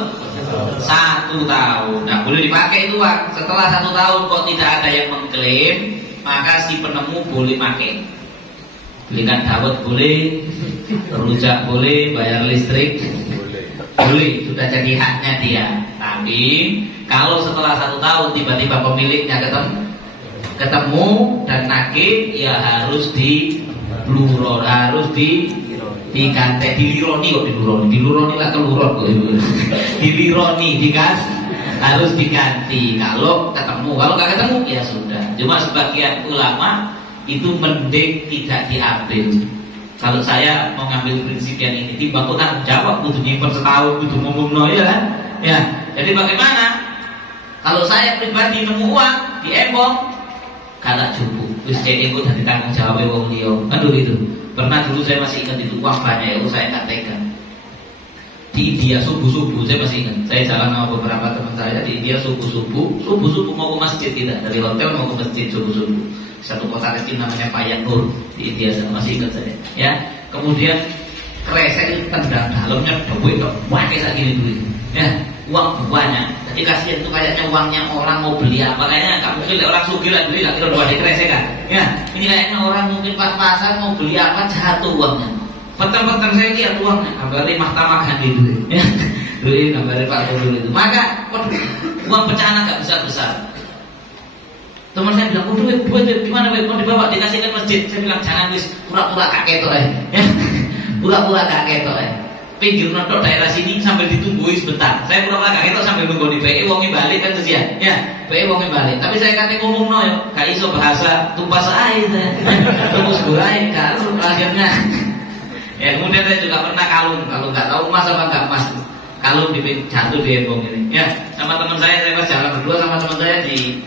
1 tahun. Nah boleh dipakai itu uang. Setelah 1 tahun kok tidak ada yang mengklaim, maka si penemu boleh pakai. Belikan dawet boleh, rujak boleh, bayar listrik boleh, sudah jadi haknya dia. Tapi kalau setelah 1 tahun tiba-tiba pemiliknya ketemu dan nagih, ya harus diluror, harus diganti, dilironi kok diluroni lah keluron kok dilironi harus diganti kalau ketemu. Kalau nggak ketemu ya sudah. Cuma sebagian ulama itu mending tidak diambil. Kalau saya mau ngambil prinsip yang ini, timbang kok tanggung jawab, kudu nyimpen setahun, kudu ngumumno ya kan? Ya. Jadi bagaimana? Kalau saya pribadi nemu uang di Embong, kagak cukup. Wis cek iku dadi tanggung jawab wong liya. Aduh itu. Pernah dulu saya masih ingat itu uang banyak itu saya nggak tega. Di India subuh-subuh saya masih ingat. Saya jalan sama beberapa teman saya di India subuh-subuh mau ke masjid, tidak dari hotel mau ke masjid subuh-subuh. Satu kota kecil namanya Payanur di India, saya masih ingat saya. Ya, kemudian kresek itu tendang dalamnya duit kok pakai segini duit. Ya, uang banyak. Jadi kasihan itu kayaknya uangnya orang mau beli apa, kayaknya nggak mungkin orang sugih lah duit nggak kira dua kresek kan. Ya, ini kayaknya orang mungkin pas-pasan mau beli apa jatuh uangnya. Petang-petang saya lihat uangnya, gambarnya mahkamah kan gitu. Ya, duit gambarnya Pak Guru itu. Maka uang pecahan agak besar-besar. Teman saya bilang, duit gimana mau dibawa dikasihkan masjid. Saya bilang jangan wis pura-pura gak ketok ya. Pura-pura gak ketok pinggir nonton daerah sini sambil ditungguin sebentar. Saya pura-pura gak ketok sambil nunggu di PE wongi balik kan kesian. Ya, PE wongi balik. Tapi saya kata ngomong no yo, gak iso bahasa tupas air. Tumpus gurai kalau akhirnya. Ya kemudian saya juga pernah kalung nggak tahu mas apa nggak mas. Kalung jatuh di Embong ini. Ya, sama teman saya pas jalan berdua sama teman saya di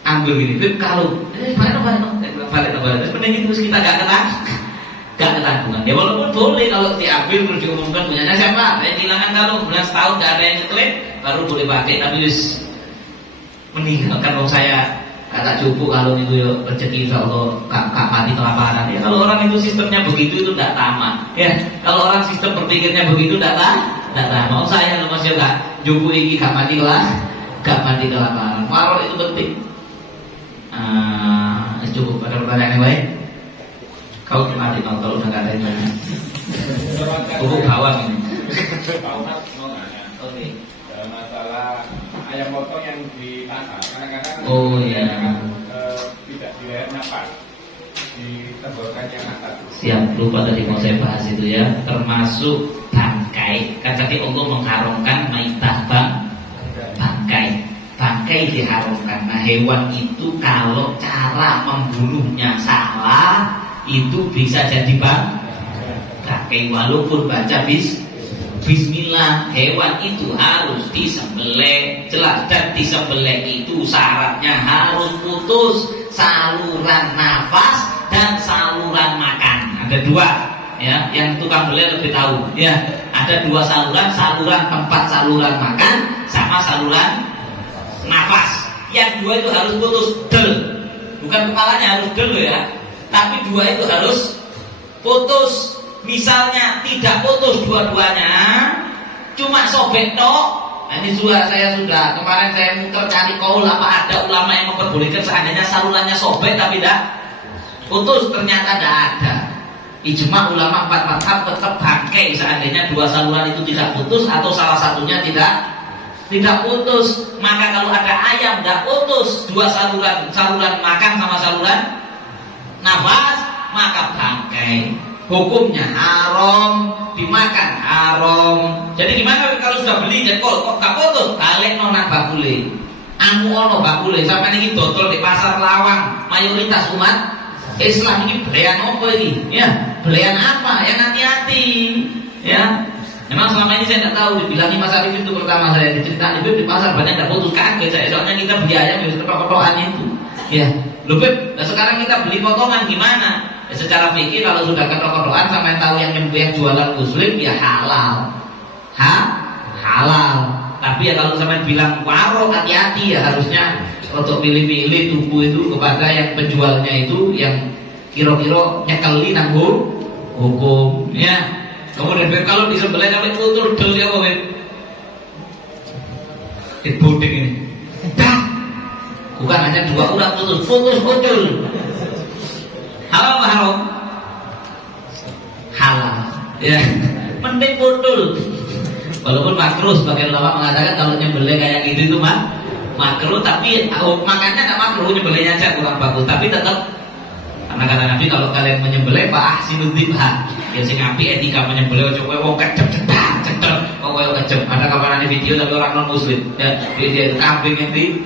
ambil gini, kalung, balik. Terus mending terus kita gak ketanggungan. Ya walaupun boleh kalau diambil terus diumumkan punyanya siapa. Saya kehilangan kalung, bulan setahun gak ada yang ngeklaim, baru boleh pakai. Tapi terus meninggalkan saya kata cukup kalung itu ya rezeki insya Allah gak mati kelaparan. Ya kalau orang itu sistemnya begitu itu tidak tamat. Ya kalau orang sistem berpikirnya begitu tidak tamat. Mau saya kalau masih gak cukup ini gak mati kelaparan. Moral itu penting. Cukup pada pertanyaan yang lain. Kau mati kalau udah gak ada yang lain. Cukup bawang ini. Pak Umar mau nanya. Oke. Dalam masalah ayam potong yang di pasar kadang-kadang tidak dilihatnya pas di tenggorokannya atas. Siap, lupa tadi mau saya bahas itu ya, termasuk bangkai. Kan tadi Allah mengharamkan maitah bangkai diharamkan. Nah, hewan itu kalau cara membunuhnya salah itu bisa jadi bangkai walaupun baca bismillah. Hewan itu harus disembelih, jelas, dan disembelih itu syaratnya harus putus saluran nafas dan saluran makan. Ada dua ya, yang tukang beli lebih tahu ya. Ada dua saluran tempat saluran makan sama saluran nafas. Yang dua itu harus putus del, bukan kepalanya harus del ya, tapi dua itu harus putus. Misalnya tidak putus dua-duanya, cuma sobek tok. Nah, ini saya sudah kemarin saya muter cari kaul apa ada ulama yang memperbolehkan seandainya salurannya sobek tapi tidak putus, ternyata tidak ada. Ijma ulama 4 mazhab tetap bangkai seandainya dua saluran itu tidak putus atau salah satunya tidak putus. Maka kalau ada ayam tidak putus dua saluran makan sama saluran nafas, maka bangkai. Hukumnya haram, dimakan haram. Jadi gimana kalau sudah beli jengkol kok gak putus? Balik nona bakule. Anu ono bakule sampai ini dodol di pasar Lawang. Mayoritas umat Islam ini belian apa ini? Ya, belian apa? Yang hati-hati. Ya. Memang selama ini saya tidak tahu. Dibilangi Mas Arif itu pertama saya diceritain di pasar banyak tidak putus kaget saya. Soalnya kita beli ayam harus ketok-ketokan itu. Ya, lebih. Nah sekarang kita beli potongan gimana? Ya, secara fikih kalau sudah ketok-ketokan sampai tahu yang jualan muslim ya halal. Halal. Tapi ya kalau sampai bilang warung hati-hati ya harusnya untuk pilih-pilih tubuh itu kepada yang penjualnya itu yang kira-kira nyekeli nanggung hukum ya. Kemudian kalau disembelih sampai putus del ya Beb. Dibodeng ini. Dah. Bukan hanya dua urat putus putul. Halal apa haram? Halal. Ya. Mending putul. Walaupun makruh sebagian ulama mengatakan kalau nyembelih kayak gitu itu makruh, tapi makannya tak makruh, nyembelihnya aja kurang bagus, tapi tetap karena kata Nabi kalau kalian menyembelih pak ahsinul dzibha, ya sing apik etika menyembelih coba wong kecep cedek koyo kecep. Ada kabarane video tapi orang non muslim ya, dia kambing ini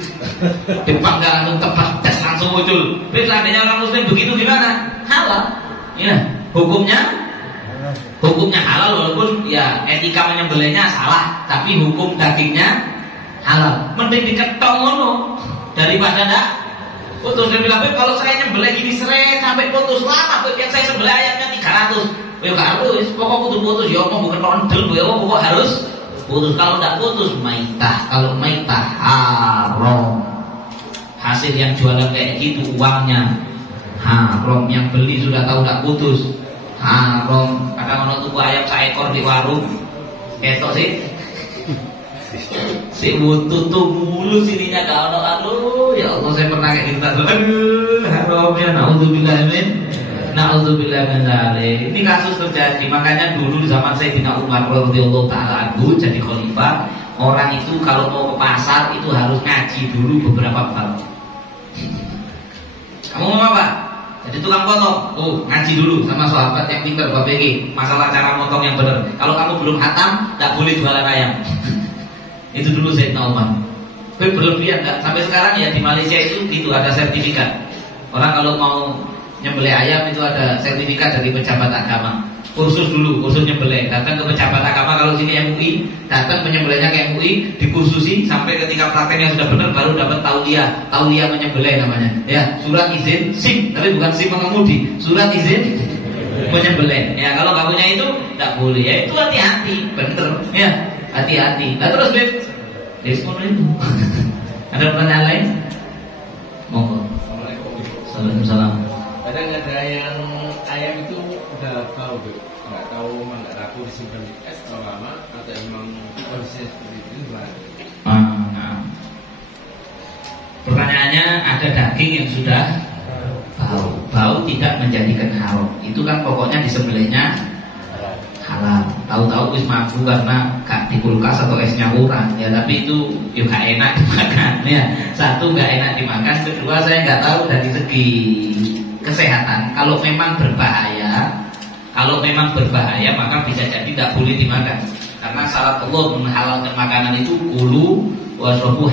dipanggang langsung tepat tes langsung muncul. Tapi seandainya orang muslim begitu gimana? Halal ya, hukumnya halal walaupun ya etika menyembelihnya salah, tapi hukum dagingnya halal. Mending diketok ngono daripada ndak putus. Dia bilang, kalau saya nyembelih gini seret sampai putus lama, yang saya sembelih ayamnya 300. Ya harus, pokok putus ya mau bukan ondel, ya pokok harus putus. Kalau ndak putus maitah, kalau maitah haram. Hasil yang jualan kayak gitu uangnya haram, yang beli sudah tahu ndak putus haram. Kadang ono tuku ayam saekor di warung ketok sih si butuh mulu sininya gak ono. Aduh ya Allah, saya pernah kayak gitu. Aduh haramnya naudzubillah min dzalik. Ini kasus terjadi. Makanya dulu di zaman Sayyidina Umar radhiyallahu taala anhu jadi khalifah, orang itu kalau mau ke pasar itu harus ngaji dulu beberapa bab. Kamu mau apa? Jadi tukang potong, ngaji dulu sama sahabat yang pintar Bapak ini masalah cara motong yang benar. Kalau kamu belum hatam, tak boleh jualan ayam. Itu dulu Sayyidina Umar. Tapi berlebihan enggak? Sampai sekarang ya di Malaysia itu gitu, ada sertifikat. Orang kalau mau nyembelih ayam itu ada sertifikat dari pejabat agama. Kursus dulu, kursus nyembelih. Datang ke pejabat agama, kalau sini MUI, datang penyembelihnya ke MUI, dikursusi sampai ketika prakteknya sudah benar baru dapat tauliah menyembelih namanya. Ya, surat izin SIM, tapi bukan SIM mengemudi, surat izin menyembelih. Ya, kalau nggak punya itu nggak boleh. Ya itu hati-hati, bener. Ya, hati-hati. Nah terus Beb, respon itu. Ada pertanyaan lain? Monggo. Assalamualaikum. Kadang ada yang ayam itu udah bau, nggak tahu nggak laku disimpan di es kalau lama atau emang kondisinya seperti itu gimana? Pertanyaannya, ada daging yang sudah bau tidak menjadikan haram. Itu kan pokoknya disembelihnya halal. tahu-tahu wis mampu karena gak di kulkas atau esnya kurang ya, tapi itu juga enak dimakan ya. Satu gak enak dimakan, kedua saya nggak tahu dari segi kesehatan kalau memang berbahaya maka bisa jadi tidak boleh dimakan, karena syarat Allah menghalalkan makanan itu kulu wasrobu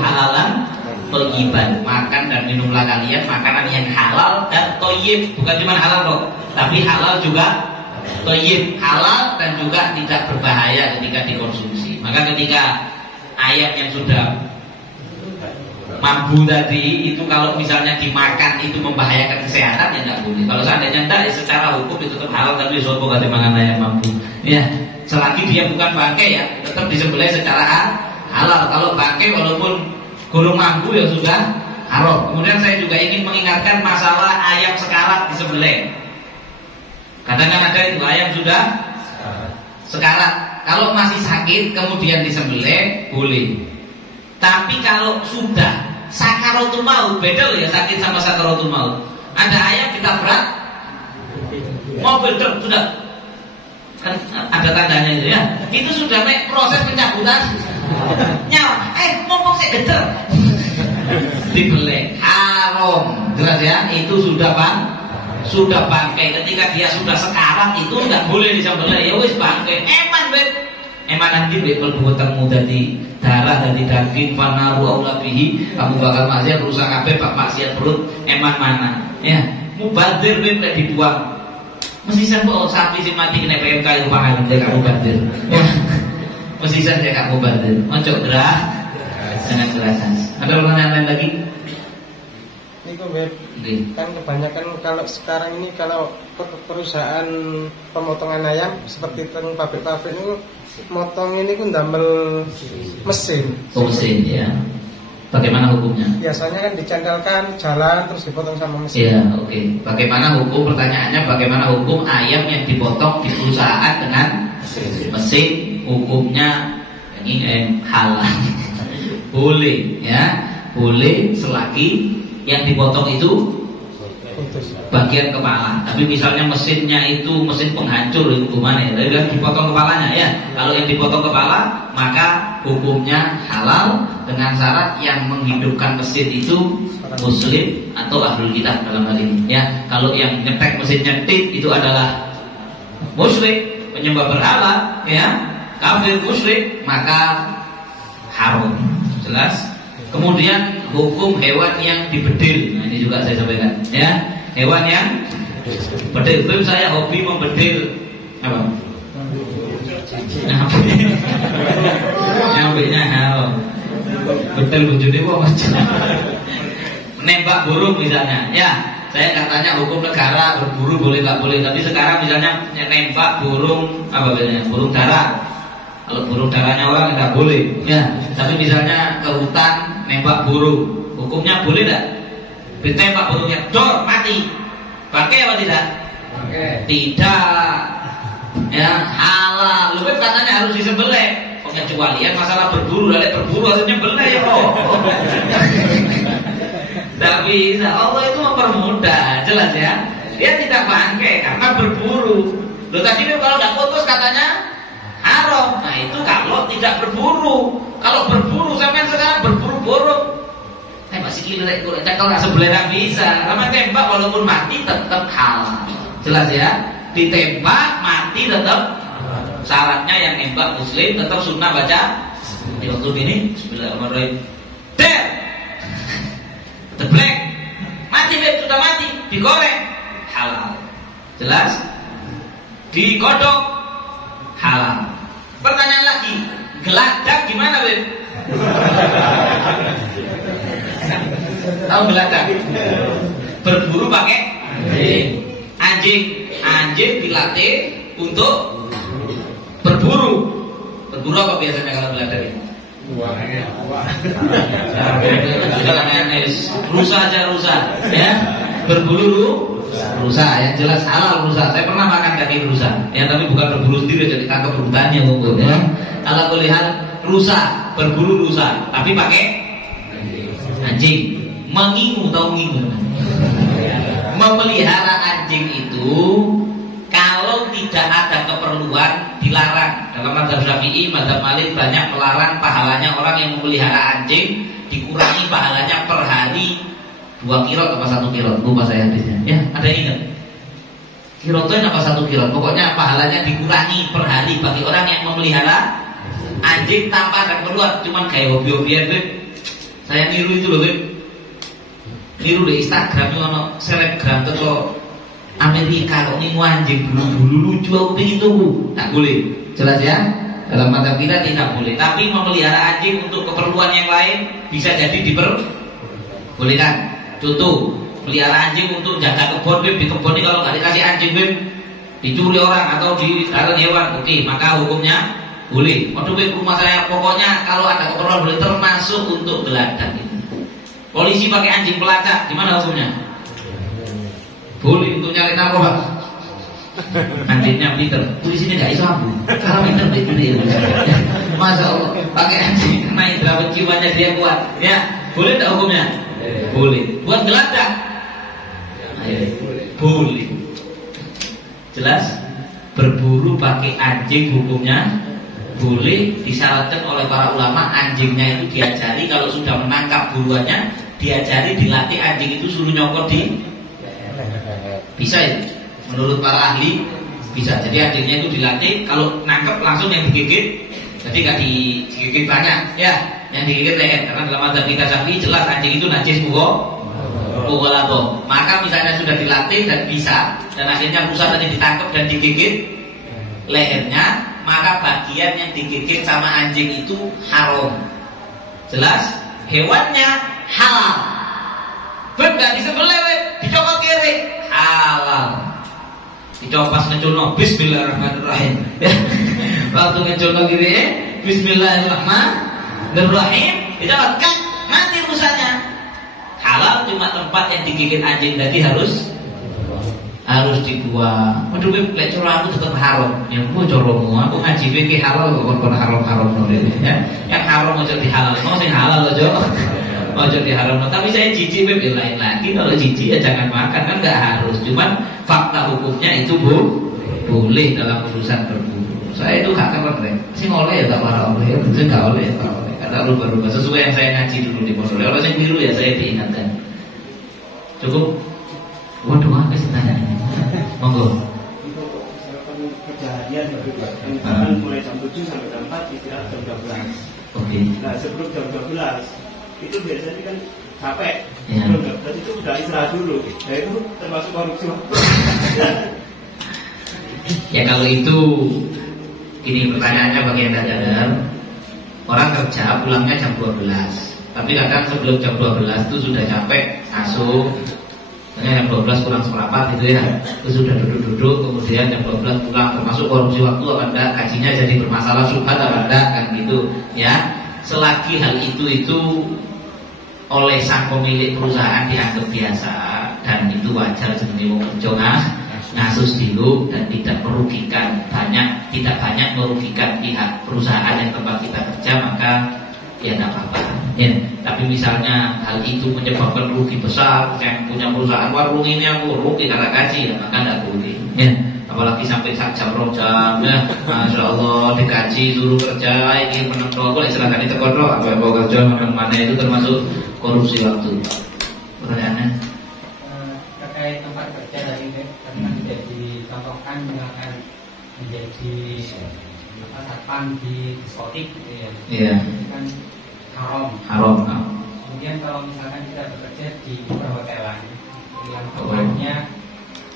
halalan thayyiban, makan dan minumlah kalian makanan yang halal dan thayyib, bukan cuma halal kok, tapi halal juga thayyib, halal dan juga tidak berbahaya ketika dikonsumsi. Maka ketika ayam yang sudah mampu tadi itu kalau misalnya dimakan itu membahayakan kesehatan ya tidak boleh. Kalau seandainya tidak ya secara hukum itu tetap halal, tapi sopo kate mangan ayam mampu ya, selagi dia bukan bangkai ya tetap disembelih secara halal. Kalau bangkai walaupun gurung mampu ya sudah haram. Kemudian saya juga ingin mengingatkan masalah ayam sekarat disembelih. Kadang-kadang ada itu ayam sudah sekarat, kalau masih sakit kemudian disembelih boleh. Tapi kalau sudah sakaratul maut, beda loh ya sakit sama sakaratul maut. Ada ayam ditabrak mobil truk sudah, kan ada tandanya itu ya. Itu sudah proses pencabutan nyawa. Ngomong saya geter dibelek haram, jelas ya. Itu sudah bangkai. Ketika dia sudah sekarat itu nggak boleh disembelih. Ya wis bangkai. Eman nanti kalau ketemu dari darah dari daging fanaru aula bihi, kamu bakal maksiat rusak kabeh pak maksiat perut eman mana ya mubazir wis dibuang. Mesti sampo sapi sing mati kena PMK itu pangalan dia kamu mubazir. Mesti saja kamu mubazir. Ojo gerah sangat kerasan. Ada pertanyaan lain lagi? Kan kebanyakan kalau sekarang ini kalau perusahaan pemotongan ayam seperti pabrik-pabrik itu motong ini kan damel mesin. Mesin ya. Bagaimana hukumnya? Biasanya kan dicangkalkan jalan terus dipotong sama mesin. Iya, oke. Bagaimana hukum? Pertanyaannya bagaimana hukum ayam yang dipotong di perusahaan dengan mesin? Hukumnya ini halal. Boleh ya, boleh selagi yang dipotong itu bagian kepala. Tapi misalnya mesinnya itu mesin penghancur, itu gimana ya? Jadi dipotong kepalanya ya. Kalau yang dipotong kepala maka hukumnya halal dengan syarat yang menghidupkan mesin itu muslim atau ahlul kitab dalam hal ini ya. Kalau yang nyetek mesinnya itu adalah musyrik, penyembah berhala ya, kafir musyrik, maka haram. Jelas? Kemudian hukum hewan yang dibedil. Nah, ini juga saya sampaikan ya. Hewan yang bedil. Film saya hobi membedil apa? Nyambeknya hal. Bedil bujune apa macam? Menembak burung misalnya. Ya, saya katanya hukum negara berburu boleh nggak boleh. Tapi sekarang misalnya nembak burung apa bedanya? Burung dara. Kalau burung darahnya orang nggak boleh. Ya, tapi misalnya ke hutan nembak burung, hukumnya boleh nggak? Ditembak burungnya, dor mati, pakai apa tidak? Tidak, ya halal. Lu kan katanya harus disembelih. Pengecualian masalah berburu, harusnya beleh ya kok. Tidak bisa. Allah itu mempermudah, jelas ya. Dia tidak bangkai karena berburu. Lo tadi kalau nggak putus katanya haram. Nah itu kalau tidak berburu. Kalau berburu sampai sekarang berburu burung. Masih kira kalau nggak sebelah nggak bisa. Karena tembak walaupun mati tetap halal. Jelas ya. Ditembak mati tetap. Syaratnya yang nembak muslim tetap sunnah baca. Di waktu ini Bismillahirrahmanirrahim. Der. Teblek. Mati sudah mati. Digoreng halal. Jelas. Digodok halal. Pertanyaan lagi, geladak gimana, Beb? Tahu geladak? Berburu pakai anjing. Anjing dilatih untuk berburu. Berburu apa biasanya kalau geladak ini? Rusa aja rusa, ya. Berburu rusa, yang jelas halal rusa. Saya pernah makan daging rusa, ya tapi bukan berburu sendiri, jadi tangkap hutannya ngumpul ya. Kalau melihat rusa, berburu rusa, tapi pakai anjing. Mengingu tahu ngingu? Memelihara anjing itu kalau tidak keperluan dilarang. Dalam mazhab Syafi'i, mazhab Malik banyak melarang pahalanya orang yang memelihara anjing, dikurangi pahalanya per hari 2 kirot apa 1 kirot, lupa saya hadisnya. Ya, ada yang ingat? Kirotnya apa 1 kirot? Pokoknya pahalanya dikurangi per hari bagi orang yang memelihara anjing tanpa ada keperluan, cuman kayak hobi-hobian, Beb. Saya niru itu loh, Beb. Niru di Instagram itu ono selebgram atau Amerika kok ning anjing bulu-bulu lucu, aku pengen tuku. Tak boleh. Jelas ya? Dalam mazhab kita tidak boleh. Tapi memelihara anjing untuk keperluan yang lain bisa jadi diperbolehkan. Contoh, pelihara anjing untuk jaga kebun, Beb. Di kebun ini kalau nggak dikasih anjing, Beb, dicuri orang atau dilarang hewan, oke, maka hukumnya boleh. Waduh, Beb, rumah saya pokoknya kalau ada keperluan boleh, termasuk untuk geladak. Polisi pakai anjing pelacak, gimana hukumnya? Boleh untuk nyari narkoba. Anjingnya pinter, polisinya nggak iso aku. Karena pinter dia. Masya Allah, pakai anjing karena indera penciumannya dia kuat. Ya, boleh tak hukumnya? Boleh. Buat geladak? Boleh. Jelas? Berburu pakai anjing hukumnya boleh. Disyaratkan oleh para ulama, anjingnya itu diajari kalau sudah menangkap buruannya, diajari, dilatih anjing itu suruh nyokot di. Bisa ya? Menurut para ahli bisa. Jadi anjingnya itu dilatih, kalau nangkep langsung yang digigit. Jadi gak digigit banyak, ya, yang digigit leher. Karena dalam mazhab kita Syafi'i jelas anjing itu najis mughalladhah. Maka misalnya sudah dilatih dan bisa, dan akhirnya rusak tadi ditangkap dan digigit lehernya, maka bagian yang digigit sama anjing itu haram. Jelas? Hewannya halal. Beb gak disembelih, Beb, dicopot kiri, halal. Dicopas ngeculno, bismillahirrahmanirrahim. Waktu ngeculno kiri, bismillahirrahmanirrahim, dicopot, kan, mati rusaknya. Halal, cuma tempat yang digigit anjing tadi harus dibuang. Waduh, Beb, lek cara aku tetap haram. Ya aku coromu, aku ngaji fikih halal kok kon haram-haram ya. Yang haram aja dihalal, mau sing halal aja. Ojo diharam, tapi saya jijik, Beb, ya lain lagi. Kalau jijik ya jangan makan, kan nggak harus. Cuman fakta hukumnya itu boleh dalam urusan berburu. Saya itu gak keren, sih oleh ya tak marah oleh, sih nggak oleh ya tak oleh. Kata rubah-rubah sesuai yang saya ngaji dulu di pondok. Kalau saya biru ya saya diingatkan. Cukup. Waduh, apa sih tanya? Monggo. Kejadian yang mulai jam 7 sampai jam 4 istirahat jam 12. Oke. Nah sebelum jam 12 itu biasanya kan capek, ya. Belum dapat itu udah istirahat dulu. Nah itu termasuk korupsi. Ya kalau itu, ini pertanyaannya bagi yang sadar. Orang kerja pulangnya jam 12, tapi kadang sebelum jam 12 itu sudah capek, asuh. Jam 12 kurang seperempat gitu ya. Terus sudah duduk-duduk, kemudian jam 12 pulang, termasuk korupsi waktu apa enggak, gajinya jadi bermasalah, subhat apa enggak, kan gitu ya. Selagi hal itu oleh sang pemilik perusahaan dianggap biasa dan itu wajar, jenenge wong kerja ngasus dulu dan tidak merugikan tidak banyak merugikan pihak perusahaan yang tempat kita kerja, maka ya tidak apa-apa ya. Tapi misalnya hal itu menyebabkan rugi besar, yang punya perusahaan warung ini aku rugi karena gaji, ya maka tidak boleh ya. Apalagi sampai jam 2 jam ya, Masya Allah dikaji suruh kerja, ini menentu boleh silakan ditekodro, apa yang mau kerja mana itu termasuk korupsi waktu. Pertanyaannya terkait tempat kerja tadi karena tidak dicontohkan misalkan menjadi satpam di diskotik gitu ya. Iya. Itu kan haram. Kemudian kalau misalkan kita bekerja di perhotelan yang tempatnya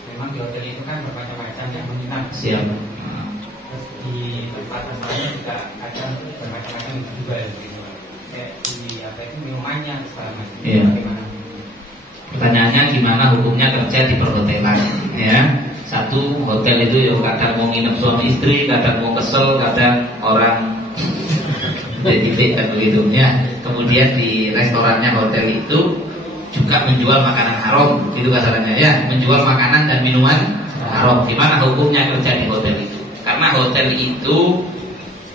memang di hotel itu kan bermacam-macam yang menginap. Siap. Terus di tempat lainnya juga ada bermacam-macam juga gitu. Kayak di apa itu minumannya segala macam. Iya. Bagaimana? Pertanyaannya gimana hukumnya kerja di perhotelan ya. Satu, hotel itu ya kadang mau nginep suami istri, kadang mau kesel, kadang orang titik kan begitu ya. Kemudian di restorannya hotel itu juga menjual makanan haram, itu kasarannya ya, menjual makanan dan minuman haram. Gimana hukumnya kerja di hotel itu? Karena hotel itu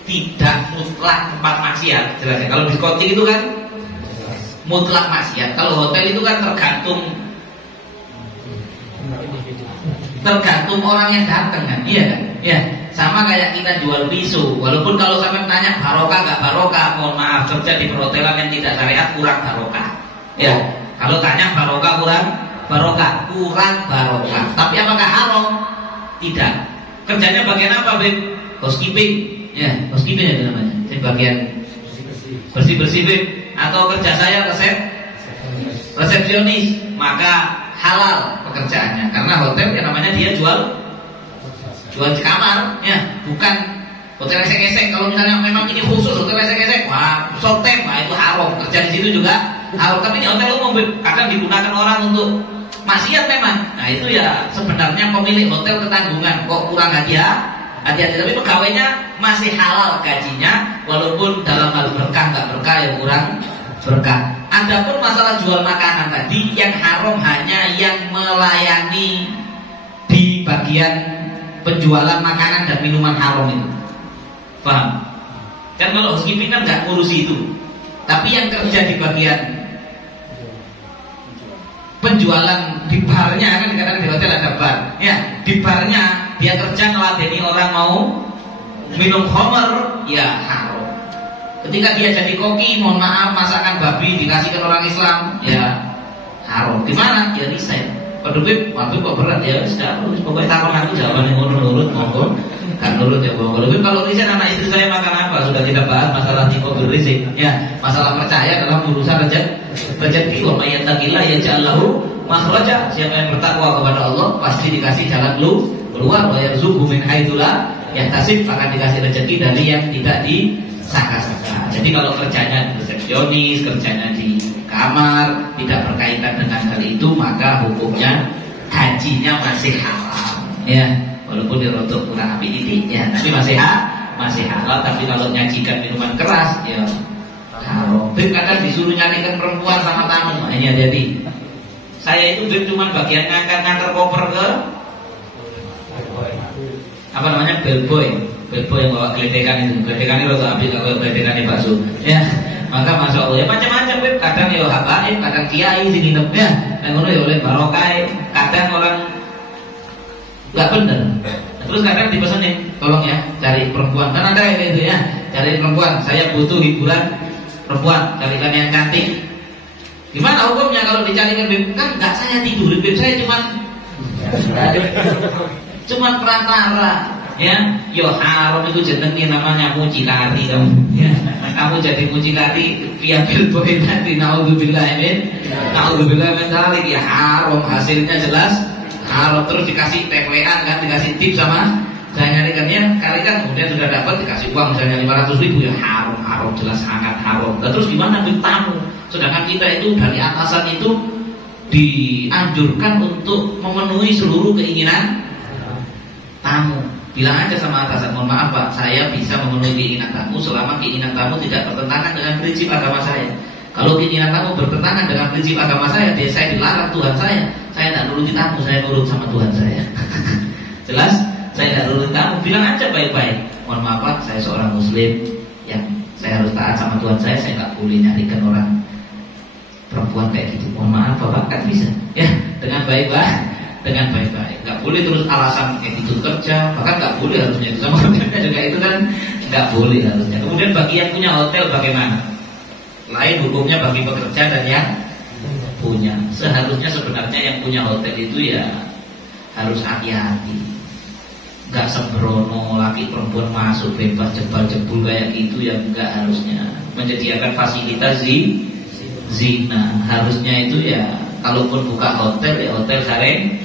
tidak mutlak tempat maksiat, jelasnya. Kalau diskotik itu kan mutlak maksiat. Kalau hotel itu kan tergantung orang yang datang kan, iya kan? Ya, Sama kayak kita jual pisau. Walaupun kalau sampai tanya barokah nggak barokah, mohon maaf, kerja di perhotelan yang tidak syariat kurang barokah. Ya, kalau tanya barokah kurang barokah. Tapi apakah haram? Tidak. Kerjanya bagian apa, Beb? Housekeeping. Ya, housekeeping itu namanya. Jadi bagian bersih-bersih, Beb. Atau kerja saya resepsionis, maka halal pekerjaannya. Karena hotel yang namanya dia jual kamar, ya, bukan hotel esek-esek. Kalau misalnya memang ini khusus hotel esek-esek, wah, short-term, wah itu haram. Kerja di situ juga haram. Tapi ini hotel umum, akan digunakan orang untuk maksiat memang. Nah itu ya sebenarnya pemilik hotel ketanggungan. Kok kurang hati-hati. Tapi pegawainya masih halal gajinya, walaupun dalam hal berkah nggak berkah ya kurang berkah. Adapun masalah jual makanan tadi, yang haram hanya yang melayani di bagian penjualan makanan dan minuman haram itu. Paham? Kan kalau housekeeping kan nggak ngurusi itu. Tapi yang kerja di bagian penjualan di barnya, kan dikatakan di hotel ada bar. Ya, di barnya dia kerja ngeladeni orang mau minum khamr, ya haram. Ketika dia jadi koki, mohon maaf, masakan babi dikasihkan orang Islam, ya haram. Gimana? Ya resign. Pedubip, waktu kok berat ya, sudah, pokoknya takon aku jawabannya nurut, mohon, kan nurut ya, bohong. Kalau resign anak istri saya makan apa? Sudah tidak bahas masalah tikobir rizik, ya, masalah percaya dalam urusan rezeki. Wa may yattaqillah yaj'al lahu makhraja. Siapa yang bertakwa kepada Allah pasti dikasih jalan keluar. Wa yarzuqhu min haitsu la yahtasib, akan dikasih rezeki dari yang tidak disangka-sangka. Jadi kalau kerjanya resepsionis, kerjanya di kamar, tidak berkaitan dengan hal itu, maka hukumnya gajinya masih halal, ya, walaupun dirotok kurang api titik, ya, tapi masih halal. Tapi kalau nyajikan minuman keras, ya haram. Kadang disuruh nyarikan perempuan sama tamu, ini jadi saya itu cuma bagian ngantar koper ke apa namanya, bellboy yang bawa geledekan itu rotok api, kalau geledekan di bakso, ya. Maka masya Allah ya macam-macam, kadang ya habaib, kadang kiai sing nginepnya, yang ngono ya oleh barokah, kadang orang nggak bener. Terus kadang dipesenin, tolong ya cari perempuan, kan ada yang itu ya, cari perempuan, saya butuh hiburan perempuan, carikan yang cantik. Gimana hukumnya kalau dicarikan beb? Kan nggak saya tidur, beb saya cuma perantara. Ya, yo haram itu jenengnya namanya mucikari kamu. Ya, kamu jadi mucikari via billboard nanti. Naudzubillah min dzalik, ya haram, hasilnya jelas haram. Terus dikasih tempelan kan, dikasih tips sama saya nyarikannya, kali kan kemudian sudah dapat dikasih uang misalnya 500.000, ya haram, jelas sangat haram. Nah, terus gimana tamu? Sedangkan kita itu dari atasan itu dianjurkan untuk memenuhi seluruh keinginan tamu. Bilang aja sama atasan, mohon maaf Pak, saya bisa memenuhi keinginan tamu selama keinginan tamu tidak bertentangan dengan prinsip agama saya. Kalau keinginan tamu bertentangan dengan prinsip agama saya dilarang Tuhan saya tidak nuruti tamu, saya nurut sama Tuhan saya. Jelas? Saya tidak nuruti tamu, bilang aja baik-baik. Mohon maaf Pak, saya seorang muslim yang saya harus taat sama Tuhan saya nggak boleh nyarikan orang perempuan kayak gitu. Mohon maaf Bapak, kan bisa. Ya, dengan baik-baik. Nggak boleh terus alasan kayak gitu kerja, bahkan nggak boleh harusnya sama kerjanya juga, itu kan nggak boleh harusnya. Kemudian bagi yang punya hotel bagaimana? Lain hukumnya bagi pekerja dan yang punya. Seharusnya sebenarnya yang punya hotel itu ya harus hati-hati, nggak sembrono, laki perempuan masuk bebas jebal-jebul kayak gitu, yang nggak harusnya menyediakan fasilitas zina. Harusnya itu ya kalaupun buka hotel, ya hotel syariah,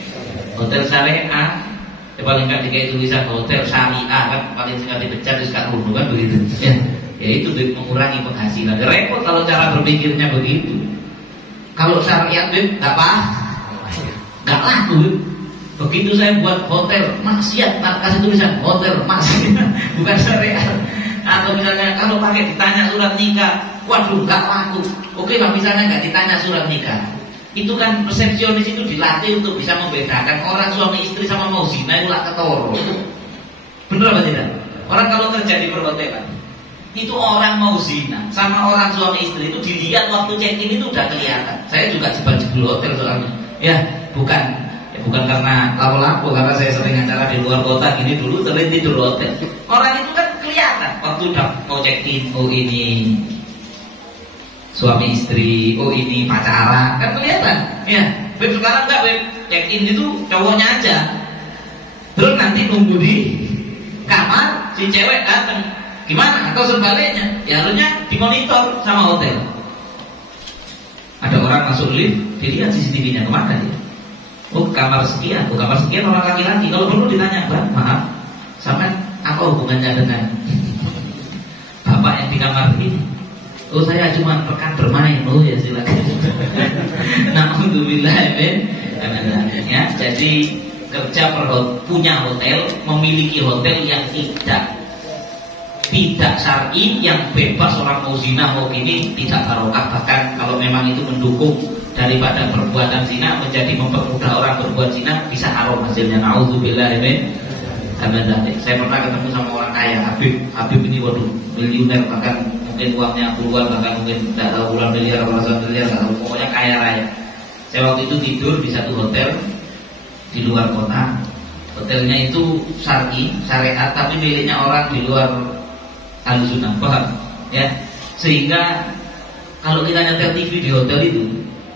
ya paling nggak dikai tulisan hotel syariah kan, paling singkat dipecat sekarang kan begitu. Ya itu mengurangi penghasilan. Repot kalau cara berpikirnya begitu. Kalau syariat nggak laku. Begitu saya buat hotel maksiat, kasih tulisan hotel maksiat, bukan syariat. Atau misalnya kalau pakai ditanya surat nikah, waduh nggak laku. Oke lah, misalnya nggak ditanya surat nikah. Itu kan resepsionis itu dilatih untuk bisa membedakan orang suami istri sama mau zina itu lah ketoro. Bener apa tidak? Orang kalau kerja di perhotelan itu orang mau zina sama orang suami istri itu dilihat waktu check in itu udah kelihatan. Saya juga jebol hotel soalnya. Ya, bukan bukan karena lapo-lapo, karena saya sering acara di luar kota gini dulu sering tidur hotel. Orang itu kan kelihatan waktu udah mau check in, oh ini suami istri, oh ini pacaran, kan kelihatan. Ya, Beb sekarang enggak, Beb, check in itu cowoknya aja. Terus nanti nunggu di kamar si cewek datang. Gimana? Atau sebaliknya? Ya harusnya dimonitor sama hotel. Ada orang masuk lift, dilihat CCTV-nya kemana dia? Oh kamar sekian, orang laki-laki. Kalau perlu ditanya, Bang, maaf, sama apa hubungannya dengan bapak yang di kamar ini? Oh saya cuma rekan bermain. Oh ya silakan. Alhamdulillah, ya. Jadi kerja punya hotel, memiliki hotel yang tidak syar'i, yang bebas orang mau zina mau gini, tidak barokah. Bahkan kalau memang itu mendukung daripada perbuatan zina, menjadi mempermudah orang berbuat zina, bisa haram hasilnya. Nauzubillah min dzalik. Saya pernah ketemu sama orang kaya, Habib ini waduh miliuner, bahkan mungkin uangnya puluhan, bahkan mungkin tidak tahu puluhan miliar atau ratusan miliar, tidak tahu, pokoknya kaya raya. Saya waktu itu tidur di satu hotel di luar kota. Hotelnya itu syar'i, syariat, tapi miliknya orang di luar Ahlussunnah, paham? Ya, sehingga kalau kita nyetel TV di hotel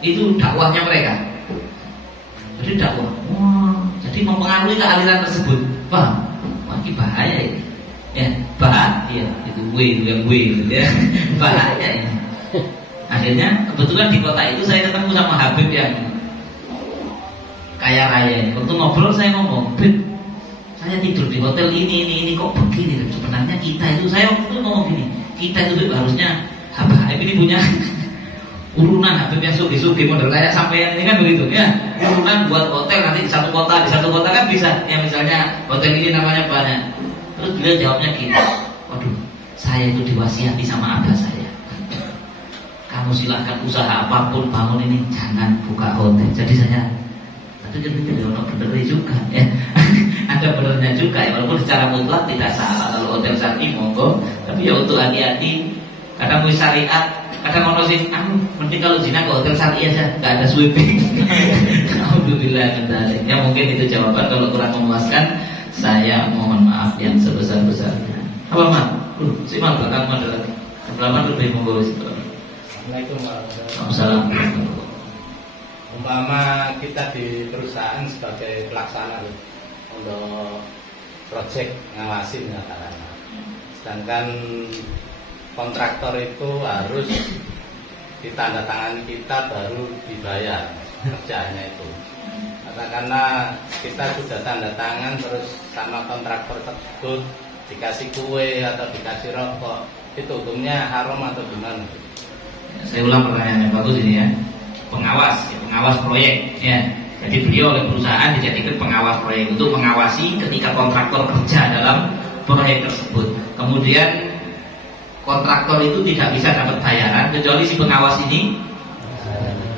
itu dakwahnya mereka. Jadi dakwah, jadi mempengaruhi ke aliran tersebut, paham? Wah, ini bahaya ini. Ya, bahaya itu yang gitu ya. Bahaya ini. Akhirnya kebetulan di kota itu saya ketemu sama Habib yang kaya raya. Waktu ngobrol saya ngomong, Beb, saya tidur di hotel ini kok begini. Sebenarnya kita itu, saya waktu itu ngomong gini, kita itu Beb, harusnya Habib ini punya urunan Habib yang sugi-sugi model kayak sampean ini kan begitu ya. Urunan buat hotel nanti di satu kota kan bisa. Ya misalnya hotel ini namanya banyak. Terus beliau jawabnya gini, waduh, saya itu diwasiati sama abah saya, kamu silahkan usaha apapun bangun ini, jangan buka hotel. Jadi saya itu jadi benar juga ya. Ada benernya juga ya, walaupun secara mutlak tidak salah kalau hotel syar'i monggo, tapi ya untuk hati-hati. Kadang mau syariat, kadang mau sih, mending kalau zina ke hotel syar'i aja, nggak ada sweeping. Alhamdulillah. Ya mungkin itu jawaban. Kalau kurang memuaskan, saya mohon maaf yang sebesar-besarnya. Apa Mak? Si Mal belakang ada lagi. Sebelaman lebih monggo. Assalamualaikum warahmatullahi wabarakatuh. Umpama kita di perusahaan sebagai pelaksana untuk proyek ngawasin katakanlah, sedangkan kontraktor itu harus ditandatangani kita baru dibayar kerjanya itu. Karena kita sudah tanda tangan terus sama kontraktor tersebut dikasih kue atau dikasih rokok, itu hukumnya haram atau gimana? Saya ulang pertanyaannya, bagus ini ya. Pengawas proyek ya. Jadi beliau oleh perusahaan dijadikan pengawas proyek untuk mengawasi ketika kontraktor kerja dalam proyek tersebut. Kemudian kontraktor itu tidak bisa dapat bayaran kecuali si pengawas ini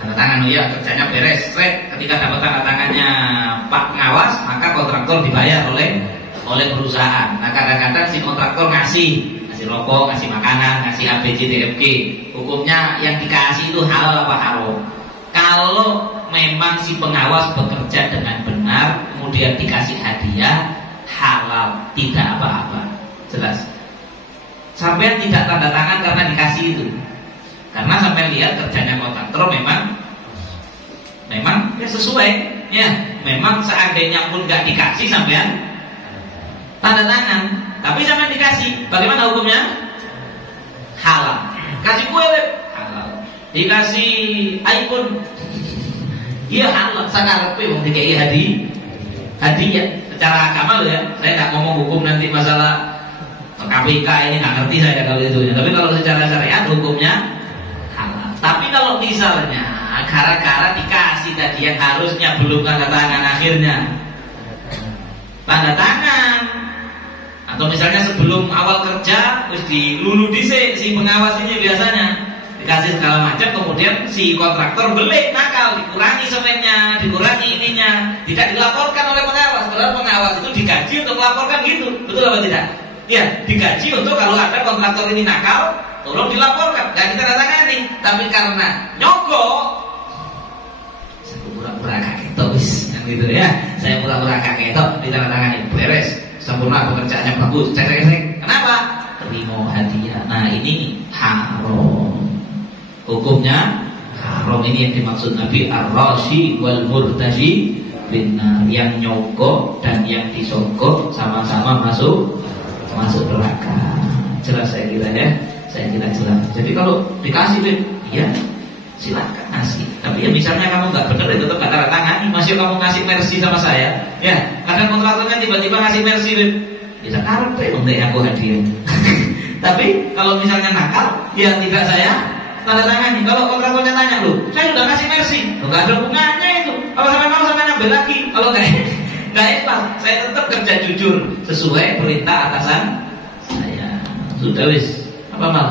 tanda tangan, ya kerjanya beres, ketika dapat tanda tangannya Pak Pengawas, maka kontraktor dibayar oleh perusahaan. Nah kadang-kadang si kontraktor ngasih rokok, ngasih makanan, ngasih ABCDFG. Hukumnya yang dikasih itu halal apa haram? Kalau memang si pengawas bekerja dengan benar, kemudian dikasih hadiah, halal, tidak apa-apa. Jelas. Sampai tidak tanda tangan karena dikasih itu. Karena sampai lihat kerjanya kontraktor memang ya sesuai, ya. Memang seandainya pun nggak dikasih sampean tanda tangan, tapi sampean dikasih, bagaimana hukumnya? Halal. Kasih kue, halal. Dikasih iPhone, iya halal. Sangat mau dikai hadiah secara agama ya. Saya nggak ngomong hukum nanti masalah KPK ini nggak ngerti saya kalau itu. Tapi kalau secara syariat hukumnya halal. Tapi kalau misalnya gara-gara dikasih tadi yang harusnya belum tanda tangan, akhirnya tanda tangan, atau misalnya sebelum awal kerja terus dilulu dhisik si pengawas ini biasanya dikasih segala macam, kemudian si kontraktor belik nakal, dikurangi semennya, dikurangi ininya, tidak dilaporkan oleh pengawas. Padahal pengawas itu digaji untuk melaporkan gitu, betul apa tidak? Ya, digaji untuk kalau ada kontraktor ini nakal, tolong dilaporkan, dan kita tangani. Tapi karena nyogok, saya pura-pura kaget wis. gitu ya. Saya pura-pura kakek itu ditandatangani beres, sempurna pekerjaannya bagus. Cek. Kenapa? Terima hadiah. Nah ini haram. Hukumnya haram. Ini yang dimaksud Nabi ar-rashi wal murtashi finnar. Yang nyogok dan yang disogok sama-sama masuk neraka. Jelas saya kira ya. Saya kira jelas. Jadi kalau dikasih ya silakan ngasih. Tapi ya misalnya kamu nggak benar itu tetap nggak tanda tangani. Masih kamu ngasih mercy sama saya, ya. Kadang kontraktornya tiba-tiba ngasih mercy, bisa karpe untuk aku hadiah. Tapi kalau misalnya nakal, ya tidak saya tanda tangani. Kalau kontraktornya tanya loh, saya sudah ngasih mercy, nggak ada hubungannya itu. Kalau sampai mau sampai nambah lagi, kalau nggak ikhlas, saya tetap kerja jujur sesuai perintah atasan saya. Sudah wis, apa mal?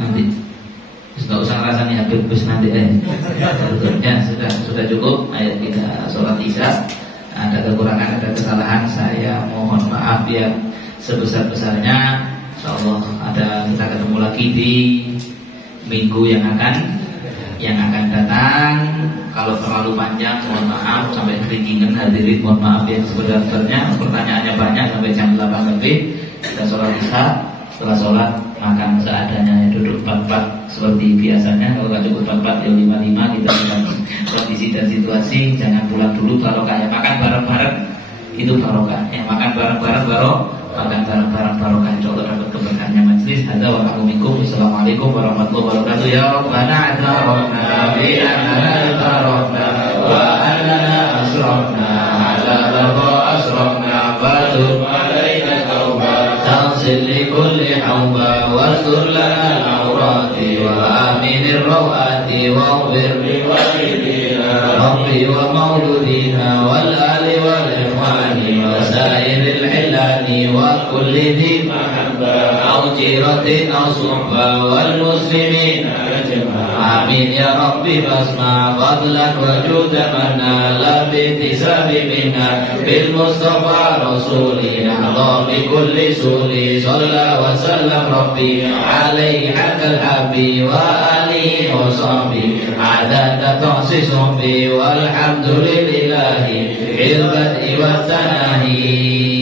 Nanti nggak usah rasanya habis nanti ya sudah cukup. Ayat kita sholat isya, ada kekurangan, ada kesalahan, saya mohon maaf yang sebesar-besarnya. Insyaallah kita ketemu lagi di minggu yang akan datang. Kalau terlalu panjang mohon maaf, sampai keringingan hadirin mohon maaf yang sebenarnya. Pertanyaannya banyak sampai jam 8 lebih. Kita sholat isya, setelah sholat makan seadanya, duduk 4-4 seperti biasanya. Kalau nggak cukup 4-4 ya 5-5. Kita dengan kondisi dan situasi, jangan pulang dulu. Barokah ya, makan bareng-bareng itu barokah. Yang makan bareng-bareng makan bareng-bareng barokah. Insyaallah dapat keberkahannya majelis. Hadza wa minkum. Assalamualaikum warahmatullahi wabarakatuh. Ya Rabbana atarafna bi annana atarafna wa annana asrafna ala laba asrafna fatub alaina tauba تغسل لكل حوبة واستر لنا العورات وآمن الروآت واغفر لوالدينا ربي ومولودينا والآل والإخوان وسائر الحلان وكل ذي محبة أو جيرة أو صحبة والمسلمين آمين يا ربي فاسمع فضلك وجود منا لا بانتساب منا بالمصطفى رسولي نحظى بكل سولي صلى وسلم ربي عليه حق الحبي وآله وصحبه عدد تخصيص بي والحمد لله في البدء والتناهي.